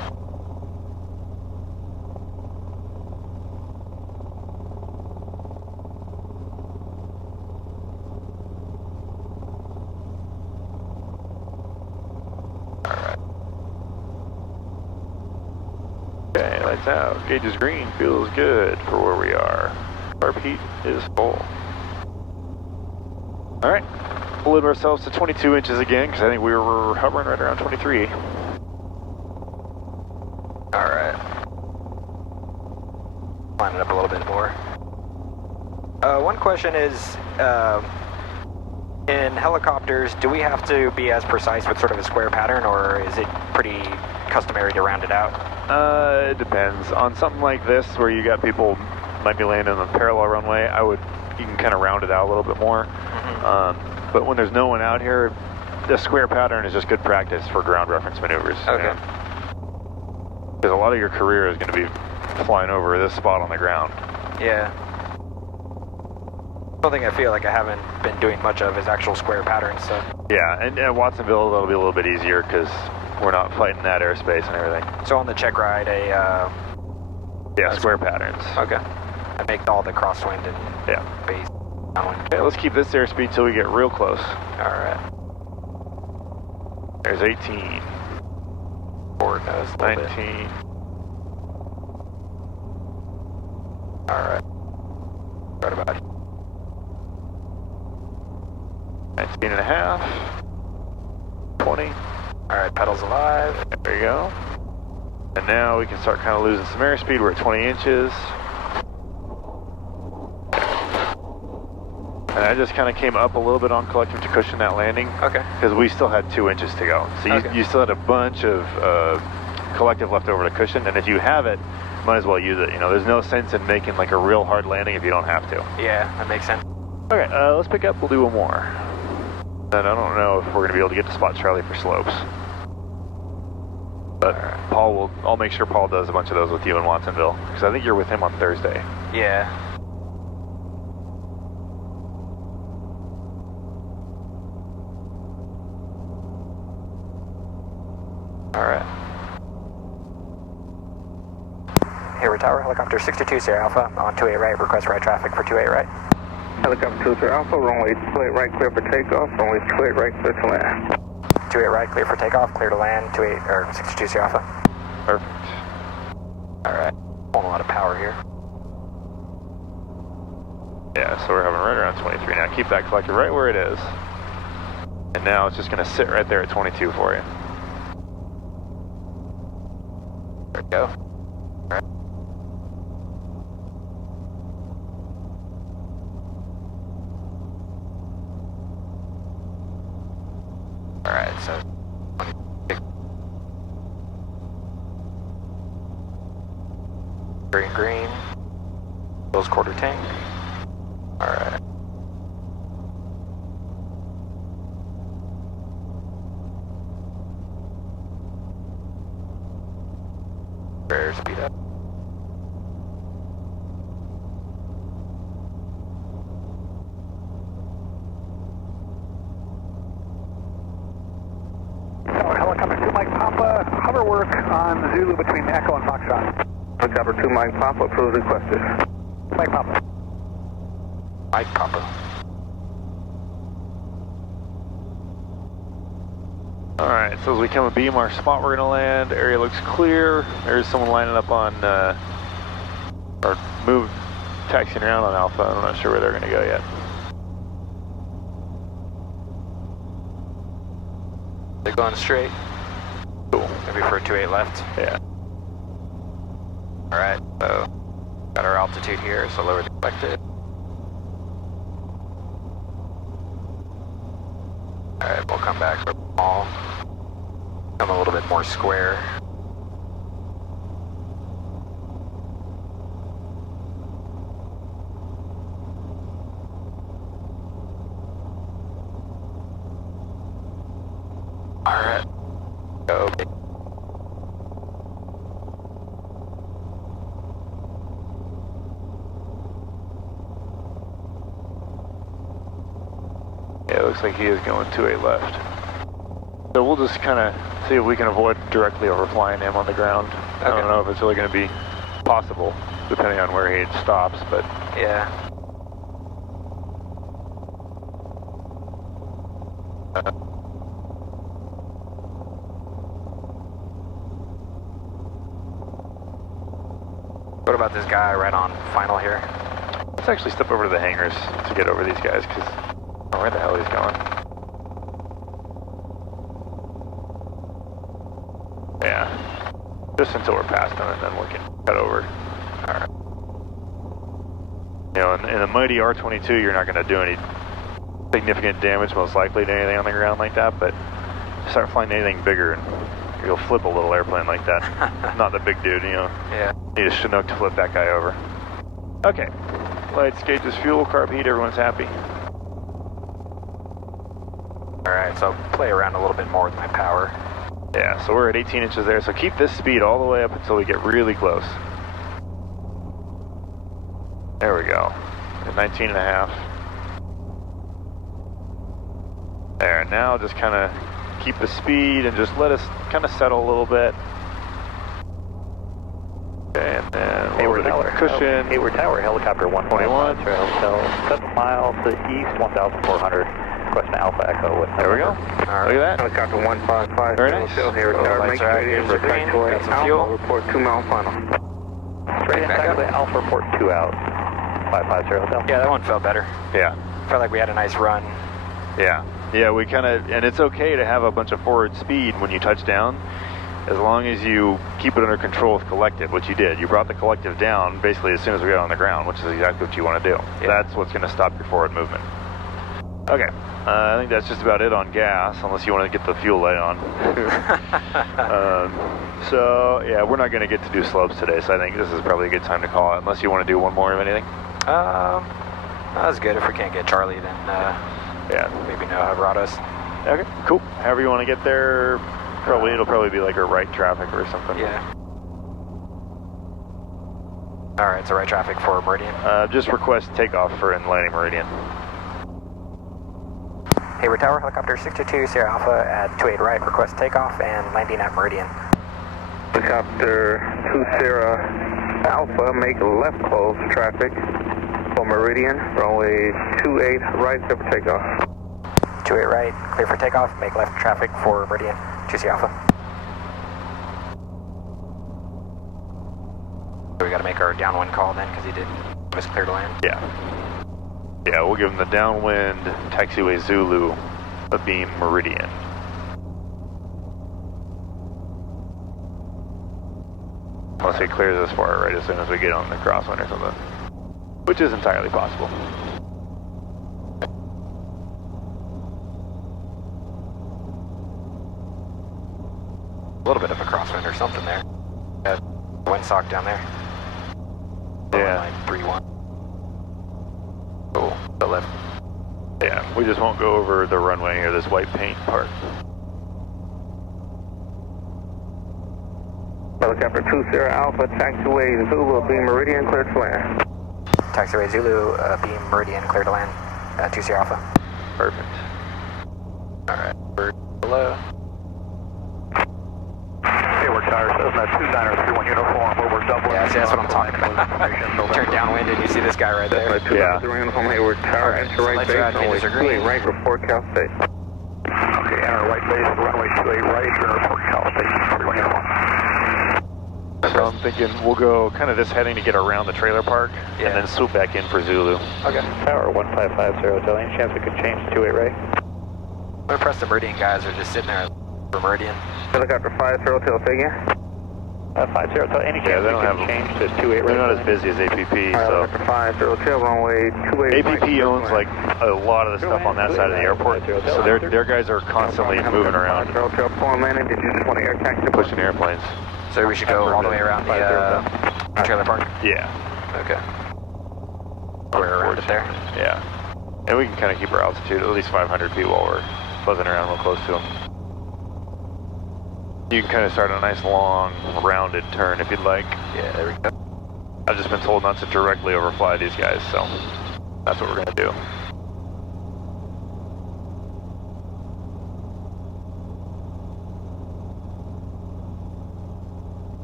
Okay, lights out. Gauge is green, feels good for where we are. Our heat is full. Alright, we'll limit ourselves to 22 inches again, because I think we were hovering right around 23. Alright. Line it up a little bit more. One question is, in helicopters, do we have to be as precise with sort of a square pattern, or is it pretty customary to round it out? It depends. On something like this, where you got people might be landing on a parallel runway, you can kind of round it out a little bit more. Mm-hmm. But when there's no one out here, the square pattern is just good practice for ground reference maneuvers. Okay. Because a lot of your career is going to be flying over this spot on the ground. Yeah. One thing I feel like I haven't been doing much of is actual square patterns, so. Yeah, and at Watsonville that'll be a little bit easier because we're not fighting that airspace and everything. So on the check ride, yeah, square patterns. Okay. I make all the crosswind and base downwind. Okay, let's keep this airspeed till we get real close. Alright. There's 18. Forward nose, 19. Alright. Right about it. 19 and a half. 20. Alright, pedals alive. There you go. And now we can start kind of losing some airspeed. We're at 20 inches. And I just kind of came up a little bit on collective to cushion that landing. Okay. Because we still had 2 inches to go. So you still had a bunch of collective left over to cushion. And if you have it, might as well use it. You know, there's no sense in making like a real hard landing if you don't have to. Yeah, that makes sense. Okay, let's pick up. We'll do one more. And I don't know if we're going to be able to get to spot Charlie for slopes. But I'll make sure Paul does a bunch of those with you in Watsonville. Because I think you're with him on Thursday. Yeah. Alright. Hayward Tower, helicopter 622 Sierra Alpha, on 28 right, request right traffic for 28 right. Helicopter 2 Sierra Alpha, runway 28 right, clear for takeoff, runway 28 right, clear to land. 28 right, clear for takeoff, clear to land, 62 Sierra Alpha. Perfect. Alright, pulling a lot of power here. Yeah, so we're having right around 23 now. Keep that collector right where it is. And now it's just going to sit right there at 22 for you. There we go. Alright. Alright, so green, Bill's quarter tank. Alright. Airspeed up. Helicopter 2 Mike Papa, hover work on Zulu between Echo and Foxtrot. Helicopter 2 Mike Papa, approves requested. Mike Papa. Mike Papa. Alright, so as we come abeam our spot we're going to land, area looks clear. There's someone lining up on, or taxiing around on Alpha. I'm not sure where they're going to go yet. They're going straight. Cool. Maybe for a 28 left. Yeah. Alright, so got our altitude here, so lower the collected. Alright, we'll come back for small. Come a little bit more square. Alright. Go. Yeah, it looks like he is going 28 left. So we'll just kind of see if we can avoid directly overflying him on the ground. Okay. I don't know if it's really going to be possible, depending on where he stops, but... Yeah. What about this guy right on final here? Let's actually step over to the hangars to get over these guys, because I don't know where the hell he's going. Yeah, just until we're past him, and then we can cut over. Alright. You know, in the mighty R-22, you're not going to do any significant damage, most likely, to anything on the ground like that, but start flying anything bigger, and you'll flip a little airplane like that. Not the big dude, you know. Yeah. Need a Chinook to flip that guy over. Okay. Lights, gauges, fuel, carb heat, everyone's happy. Alright, so I'll play around a little bit more with my power. Yeah, so we're at 18 inches there, so keep this speed all the way up until we get really close. There we go. 19 and a half. There, now just kind of keep the speed and just let us kind of settle a little bit. Okay, and then a little bit of cushion. Hayward Tower, helicopter 121. Hotel 7 miles to east, 1,400. Request Alpha Echo with. There we go. All right. Look at that. Helicopter 155. Very nice. Hayward So Tower, lights make are out, ready engines for are green, taxiway. got some Alpha, fuel. report 2 mile final. Straight back up. taxiway, Alpha report 2 out. 550 Hotel. Yeah, that one felt better. Yeah. Felt like we had a nice run. Yeah. Yeah, we kind of, and it's okay to have a bunch of forward speed when you touch down, as long as you keep it under control with collective, which you did. You brought the collective down basically as soon as we got on the ground, which is exactly what you want to do. Yeah. That's what's going to stop your forward movement. Okay, I think that's just about it on gas, unless you want to get the fuel light on. So, yeah, we're not going to get to do slopes today, so I think this is probably a good time to call it, unless you want to do one more of anything. That's good. If we can't get Charlie, then Yeah. maybe no have Rados. Okay, cool. However you want to get there, it'll probably be like a right traffic or something. Yeah. All right, so right traffic for Meridian. Just request takeoff for in landing Meridian. Hayward Tower, helicopter 622, Sierra Alpha at 28 right, request takeoff and landing at Meridian. Helicopter 2 Sierra Alpha, make left close traffic for Meridian, runway 28 right, clear for takeoff. 28 right, clear for takeoff, make left traffic for Meridian, 2 Sierra Alpha. So we got to make our downwind call then, because he did was clear to land. Yeah. Yeah, we'll give him the downwind taxiway Zulu, beam Meridian. Unless he clears us for it right as soon as we get on the crosswind or something, which is entirely possible. A little bit of a crosswind or something there. Windsock down there. Yeah. Line 3-1. Oh, the left. Yeah, we just won't go over the runway here, this white paint part. Helicopter 2 Sierra Alpha, taxiway Zulu, beam Meridian, clear to land. Taxiway Zulu, beam Meridian, clear to land, 2 Sierra Alpha. Perfect. Alright, we're below. Hayward Tower, Cessna 2931 uniform, over double. Yeah, see, that's what I'm talking about. Turn downwind and you see this guy right there. Yeah. Uniform, Hayward Tower, Alright, enter right lights are base, out, runway engines are green. 28 right, report Cal State. Okay, enter right base, runway 28 right, turn report Cal State, 41 uniform. So I'm thinking we'll go kind of this heading to get around the trailer park, Yeah. and then swoop back in for Zulu. Okay. Tower 1550 Hotel, any chance we could change to 28 right? I'm gonna press the Meridian guys are just sitting there for Meridian. Helicopter 5 Hotel, say again. 50 Hotel, any chance they we don't could have change to 28 right? They're not as busy as APP, so Helicopter 5 Hotel, runway 28 right. APP owns like a lot of the stuff on that side of the airport, so their guys are constantly moving around, Hotel, point landing, did you just want to air taxi? pushing airplanes. So we should go all the way around the trailer park? Yeah. Okay. We're around it there. Yeah. And we can kind of keep our altitude at least 500 feet while we're buzzing around real close to them. You can kind of start a nice long rounded turn if you'd like. Yeah, there we go. I've just been told not to directly overfly these guys, so that's what we're going to do.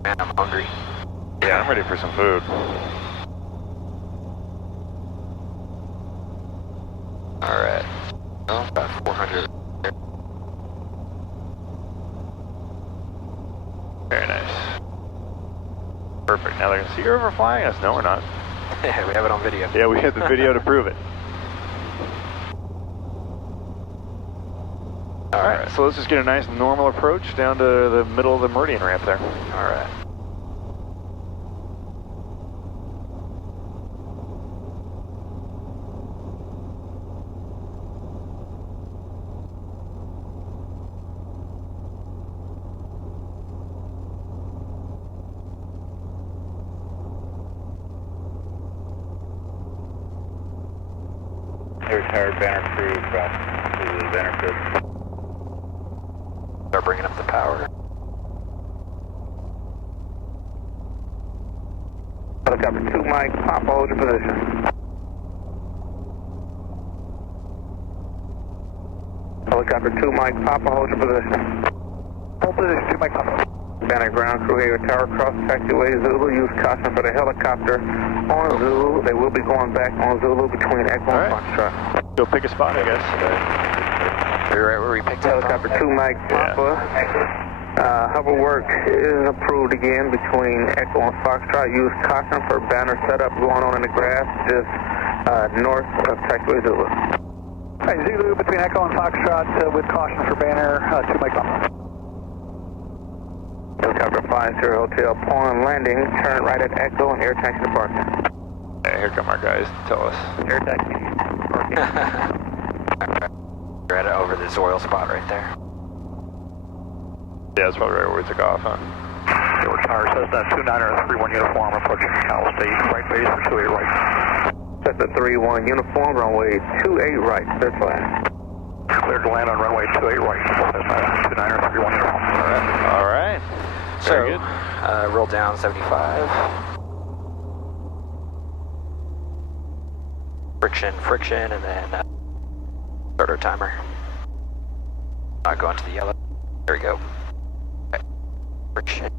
Man, I'm hungry. Yeah, I'm ready for some food. Alright. Oh, about 400. Very nice. Perfect. Now they're going to see you're overflying us. No, we're not. Yeah, we have it on video. Yeah, we have the video to prove it. Alright, so let's just get a nice normal approach down to the middle of the Meridian ramp there. Alright. Retired banner crew from Zulu banner crew. Start bringing up the power. Helicopter 2 Mike, Papa, hold your position. Helicopter 2 Mike, Papa, hold your position. Hold position, 2 Mike Papa. Banner ground crew here, tower cross, taxiway, Zulu, use caution for the helicopter on Zulu. They will be going back on Zulu between Echo and Foxtrot. Go pick a spot, I guess. We're right where we picked up. Helicopter 2 Mike, Papa. Hover work is approved again between Echo and Foxtrot. Use caution for banner setup going on in the grass just north of taxiway Zulu. Hey, Zulu between Echo and Foxtrot with caution for banner 2 Mike Papa. Helicopter 50 Hotel, upon landing, turn right at Echo and air taxi to parking. Yeah, here come our guys to tell us. Air taxi, parking. We're at over this oil spot right there. Yeah, that's probably right where we took off, huh? Your tower says that 2931 uniform approaching Cal State, right base for 28 right. Cessna 31 uniform, runway 28 right, clear flag. Cleared to land on runway 28 right, Cessna 2931 uniform. All right. Very good. Roll down 75. Friction, and then start our timer. Not going to the yellow. There we go. Okay. Friction.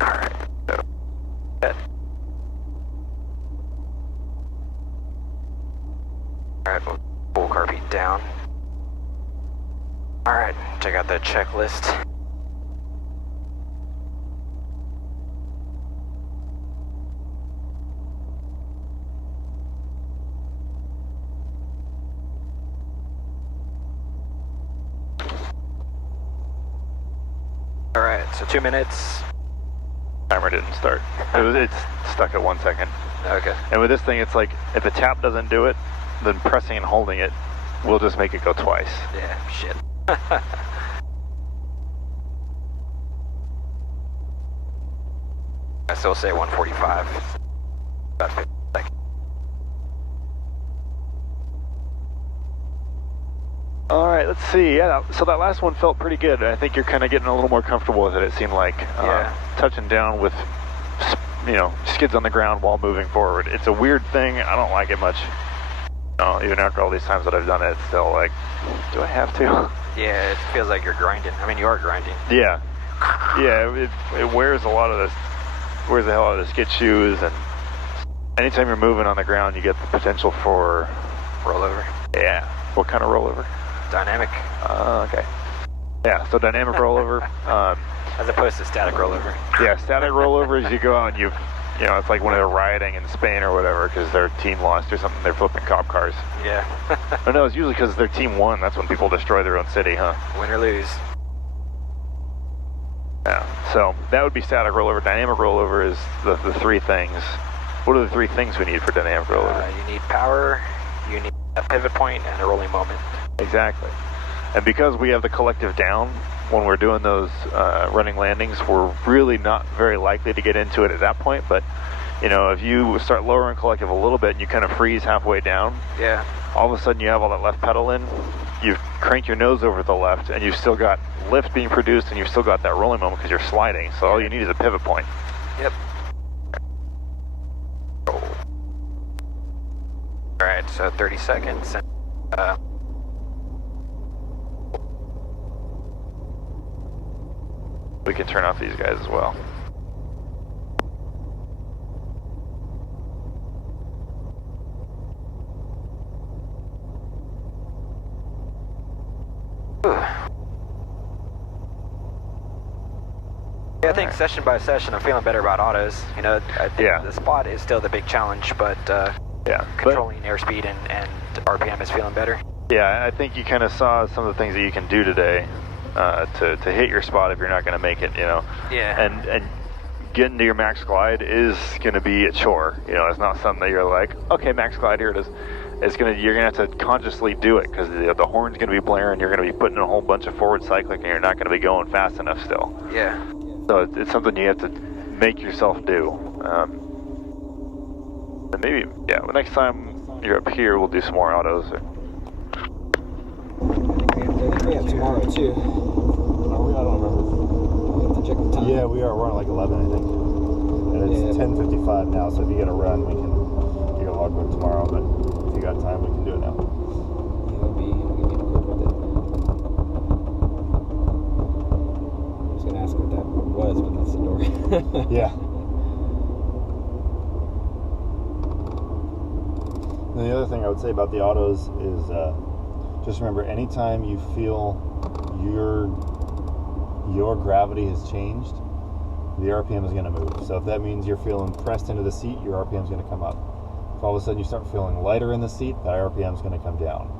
Alright, so set. Alright, we'll pull car beat down. Alright, check out the checklist. Alright, so 2 minutes. Timer didn't start. It's stuck at 1 second. Okay. And with this thing, it's like, if the tap doesn't do it, then pressing and holding it will just make it go twice. Yeah, shit. I still say 145. About 50 seconds. All right, let's see. Yeah, so that last one felt pretty good. I think you're kind of getting a little more comfortable with it, it seemed like. Yeah. Touching down with, skids on the ground while moving forward. It's a weird thing. I don't like it much. Even after all these times that I've done it, it's still like, do I have to? Yeah, it feels like you're grinding. I mean, you are grinding. Yeah. Yeah, it wears a lot of this, wears the hell out of the skid shoes, and anytime you're moving on the ground, you get the potential for rollover. Yeah. What kind of rollover? Dynamic. Okay. Yeah, so dynamic rollover. As opposed to static rollover. Yeah, static rollover is you go out and it's like when they're rioting in Spain or whatever because their team lost or something, they're flipping cop cars. Yeah. Oh no, it's usually because their team won. That's when people destroy their own city, huh? Win or lose. Yeah, so that would be static rollover. Dynamic rollover is the three things. What are the three things we need for dynamic rollover? You need power, you need a pivot point, and a rolling moment. Exactly. And because we have the collective down, when we're doing those running landings, we're really not very likely to get into it at that point, but if you start lowering collective a little bit and you kind of freeze halfway down, yeah, all of a sudden you have all that left pedal in, you've cranked your nose over to the left, and you've still got lift being produced, and you've still got that rolling moment because you're sliding, so all you need is a pivot point. Yep. Alright, so 30 seconds, and we can turn off these guys as well. Yeah, I think session by session I'm feeling better about autos. I think the spot is still the big challenge, but controlling airspeed and RPM is feeling better. Yeah, I think you kind of saw some of the things that you can do today to hit your spot if you're not going to make it, Yeah. And getting to your max glide is going to be a chore. It's not something that you're like, okay, max glide, here it is. You're going to have to consciously do it because the horn's going to be blaring, you're going to be putting in a whole bunch of forward cycling, and you're not going to be going fast enough still. Yeah. So it's something you have to make yourself do. And maybe, the next time you're up here, we'll do some more autos. I think we have tomorrow too. I don't remember. We'll have to check the time. Yeah, we are. We're on like 11, I think. And it's 10:55 now, so if you get a run, we can get a logbook tomorrow, but if you got time, we can do it now. Yeah, we'll get quick with it. I was going to ask what that was, but that's the door. Yeah. And the other thing I would say about the autos is just remember, anytime you feel your gravity has changed, the RPM is going to move. So if that means you're feeling pressed into the seat, your RPM is going to come up. If all of a sudden you start feeling lighter in the seat, that RPM is going to come down.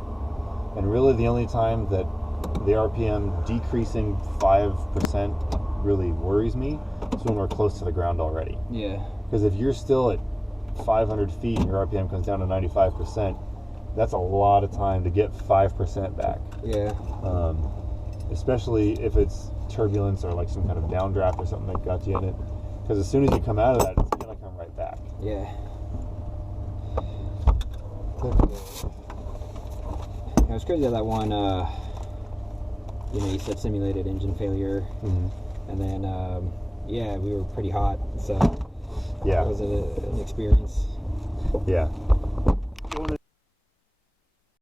And really the only time that the RPM decreasing 5% really worries me is when we're close to the ground already. Yeah. Because if you're still at 500 feet and your RPM comes down to 95%, that's a lot of time to get 5% back. Yeah. Especially if it's turbulence or like some kind of downdraft or something that got you in it. Because as soon as you come out of that, it's going to come right back. Yeah. It was crazy that one, you said simulated engine failure. Mm-hmm. And then, we were pretty hot, so yeah, it was an experience. Yeah.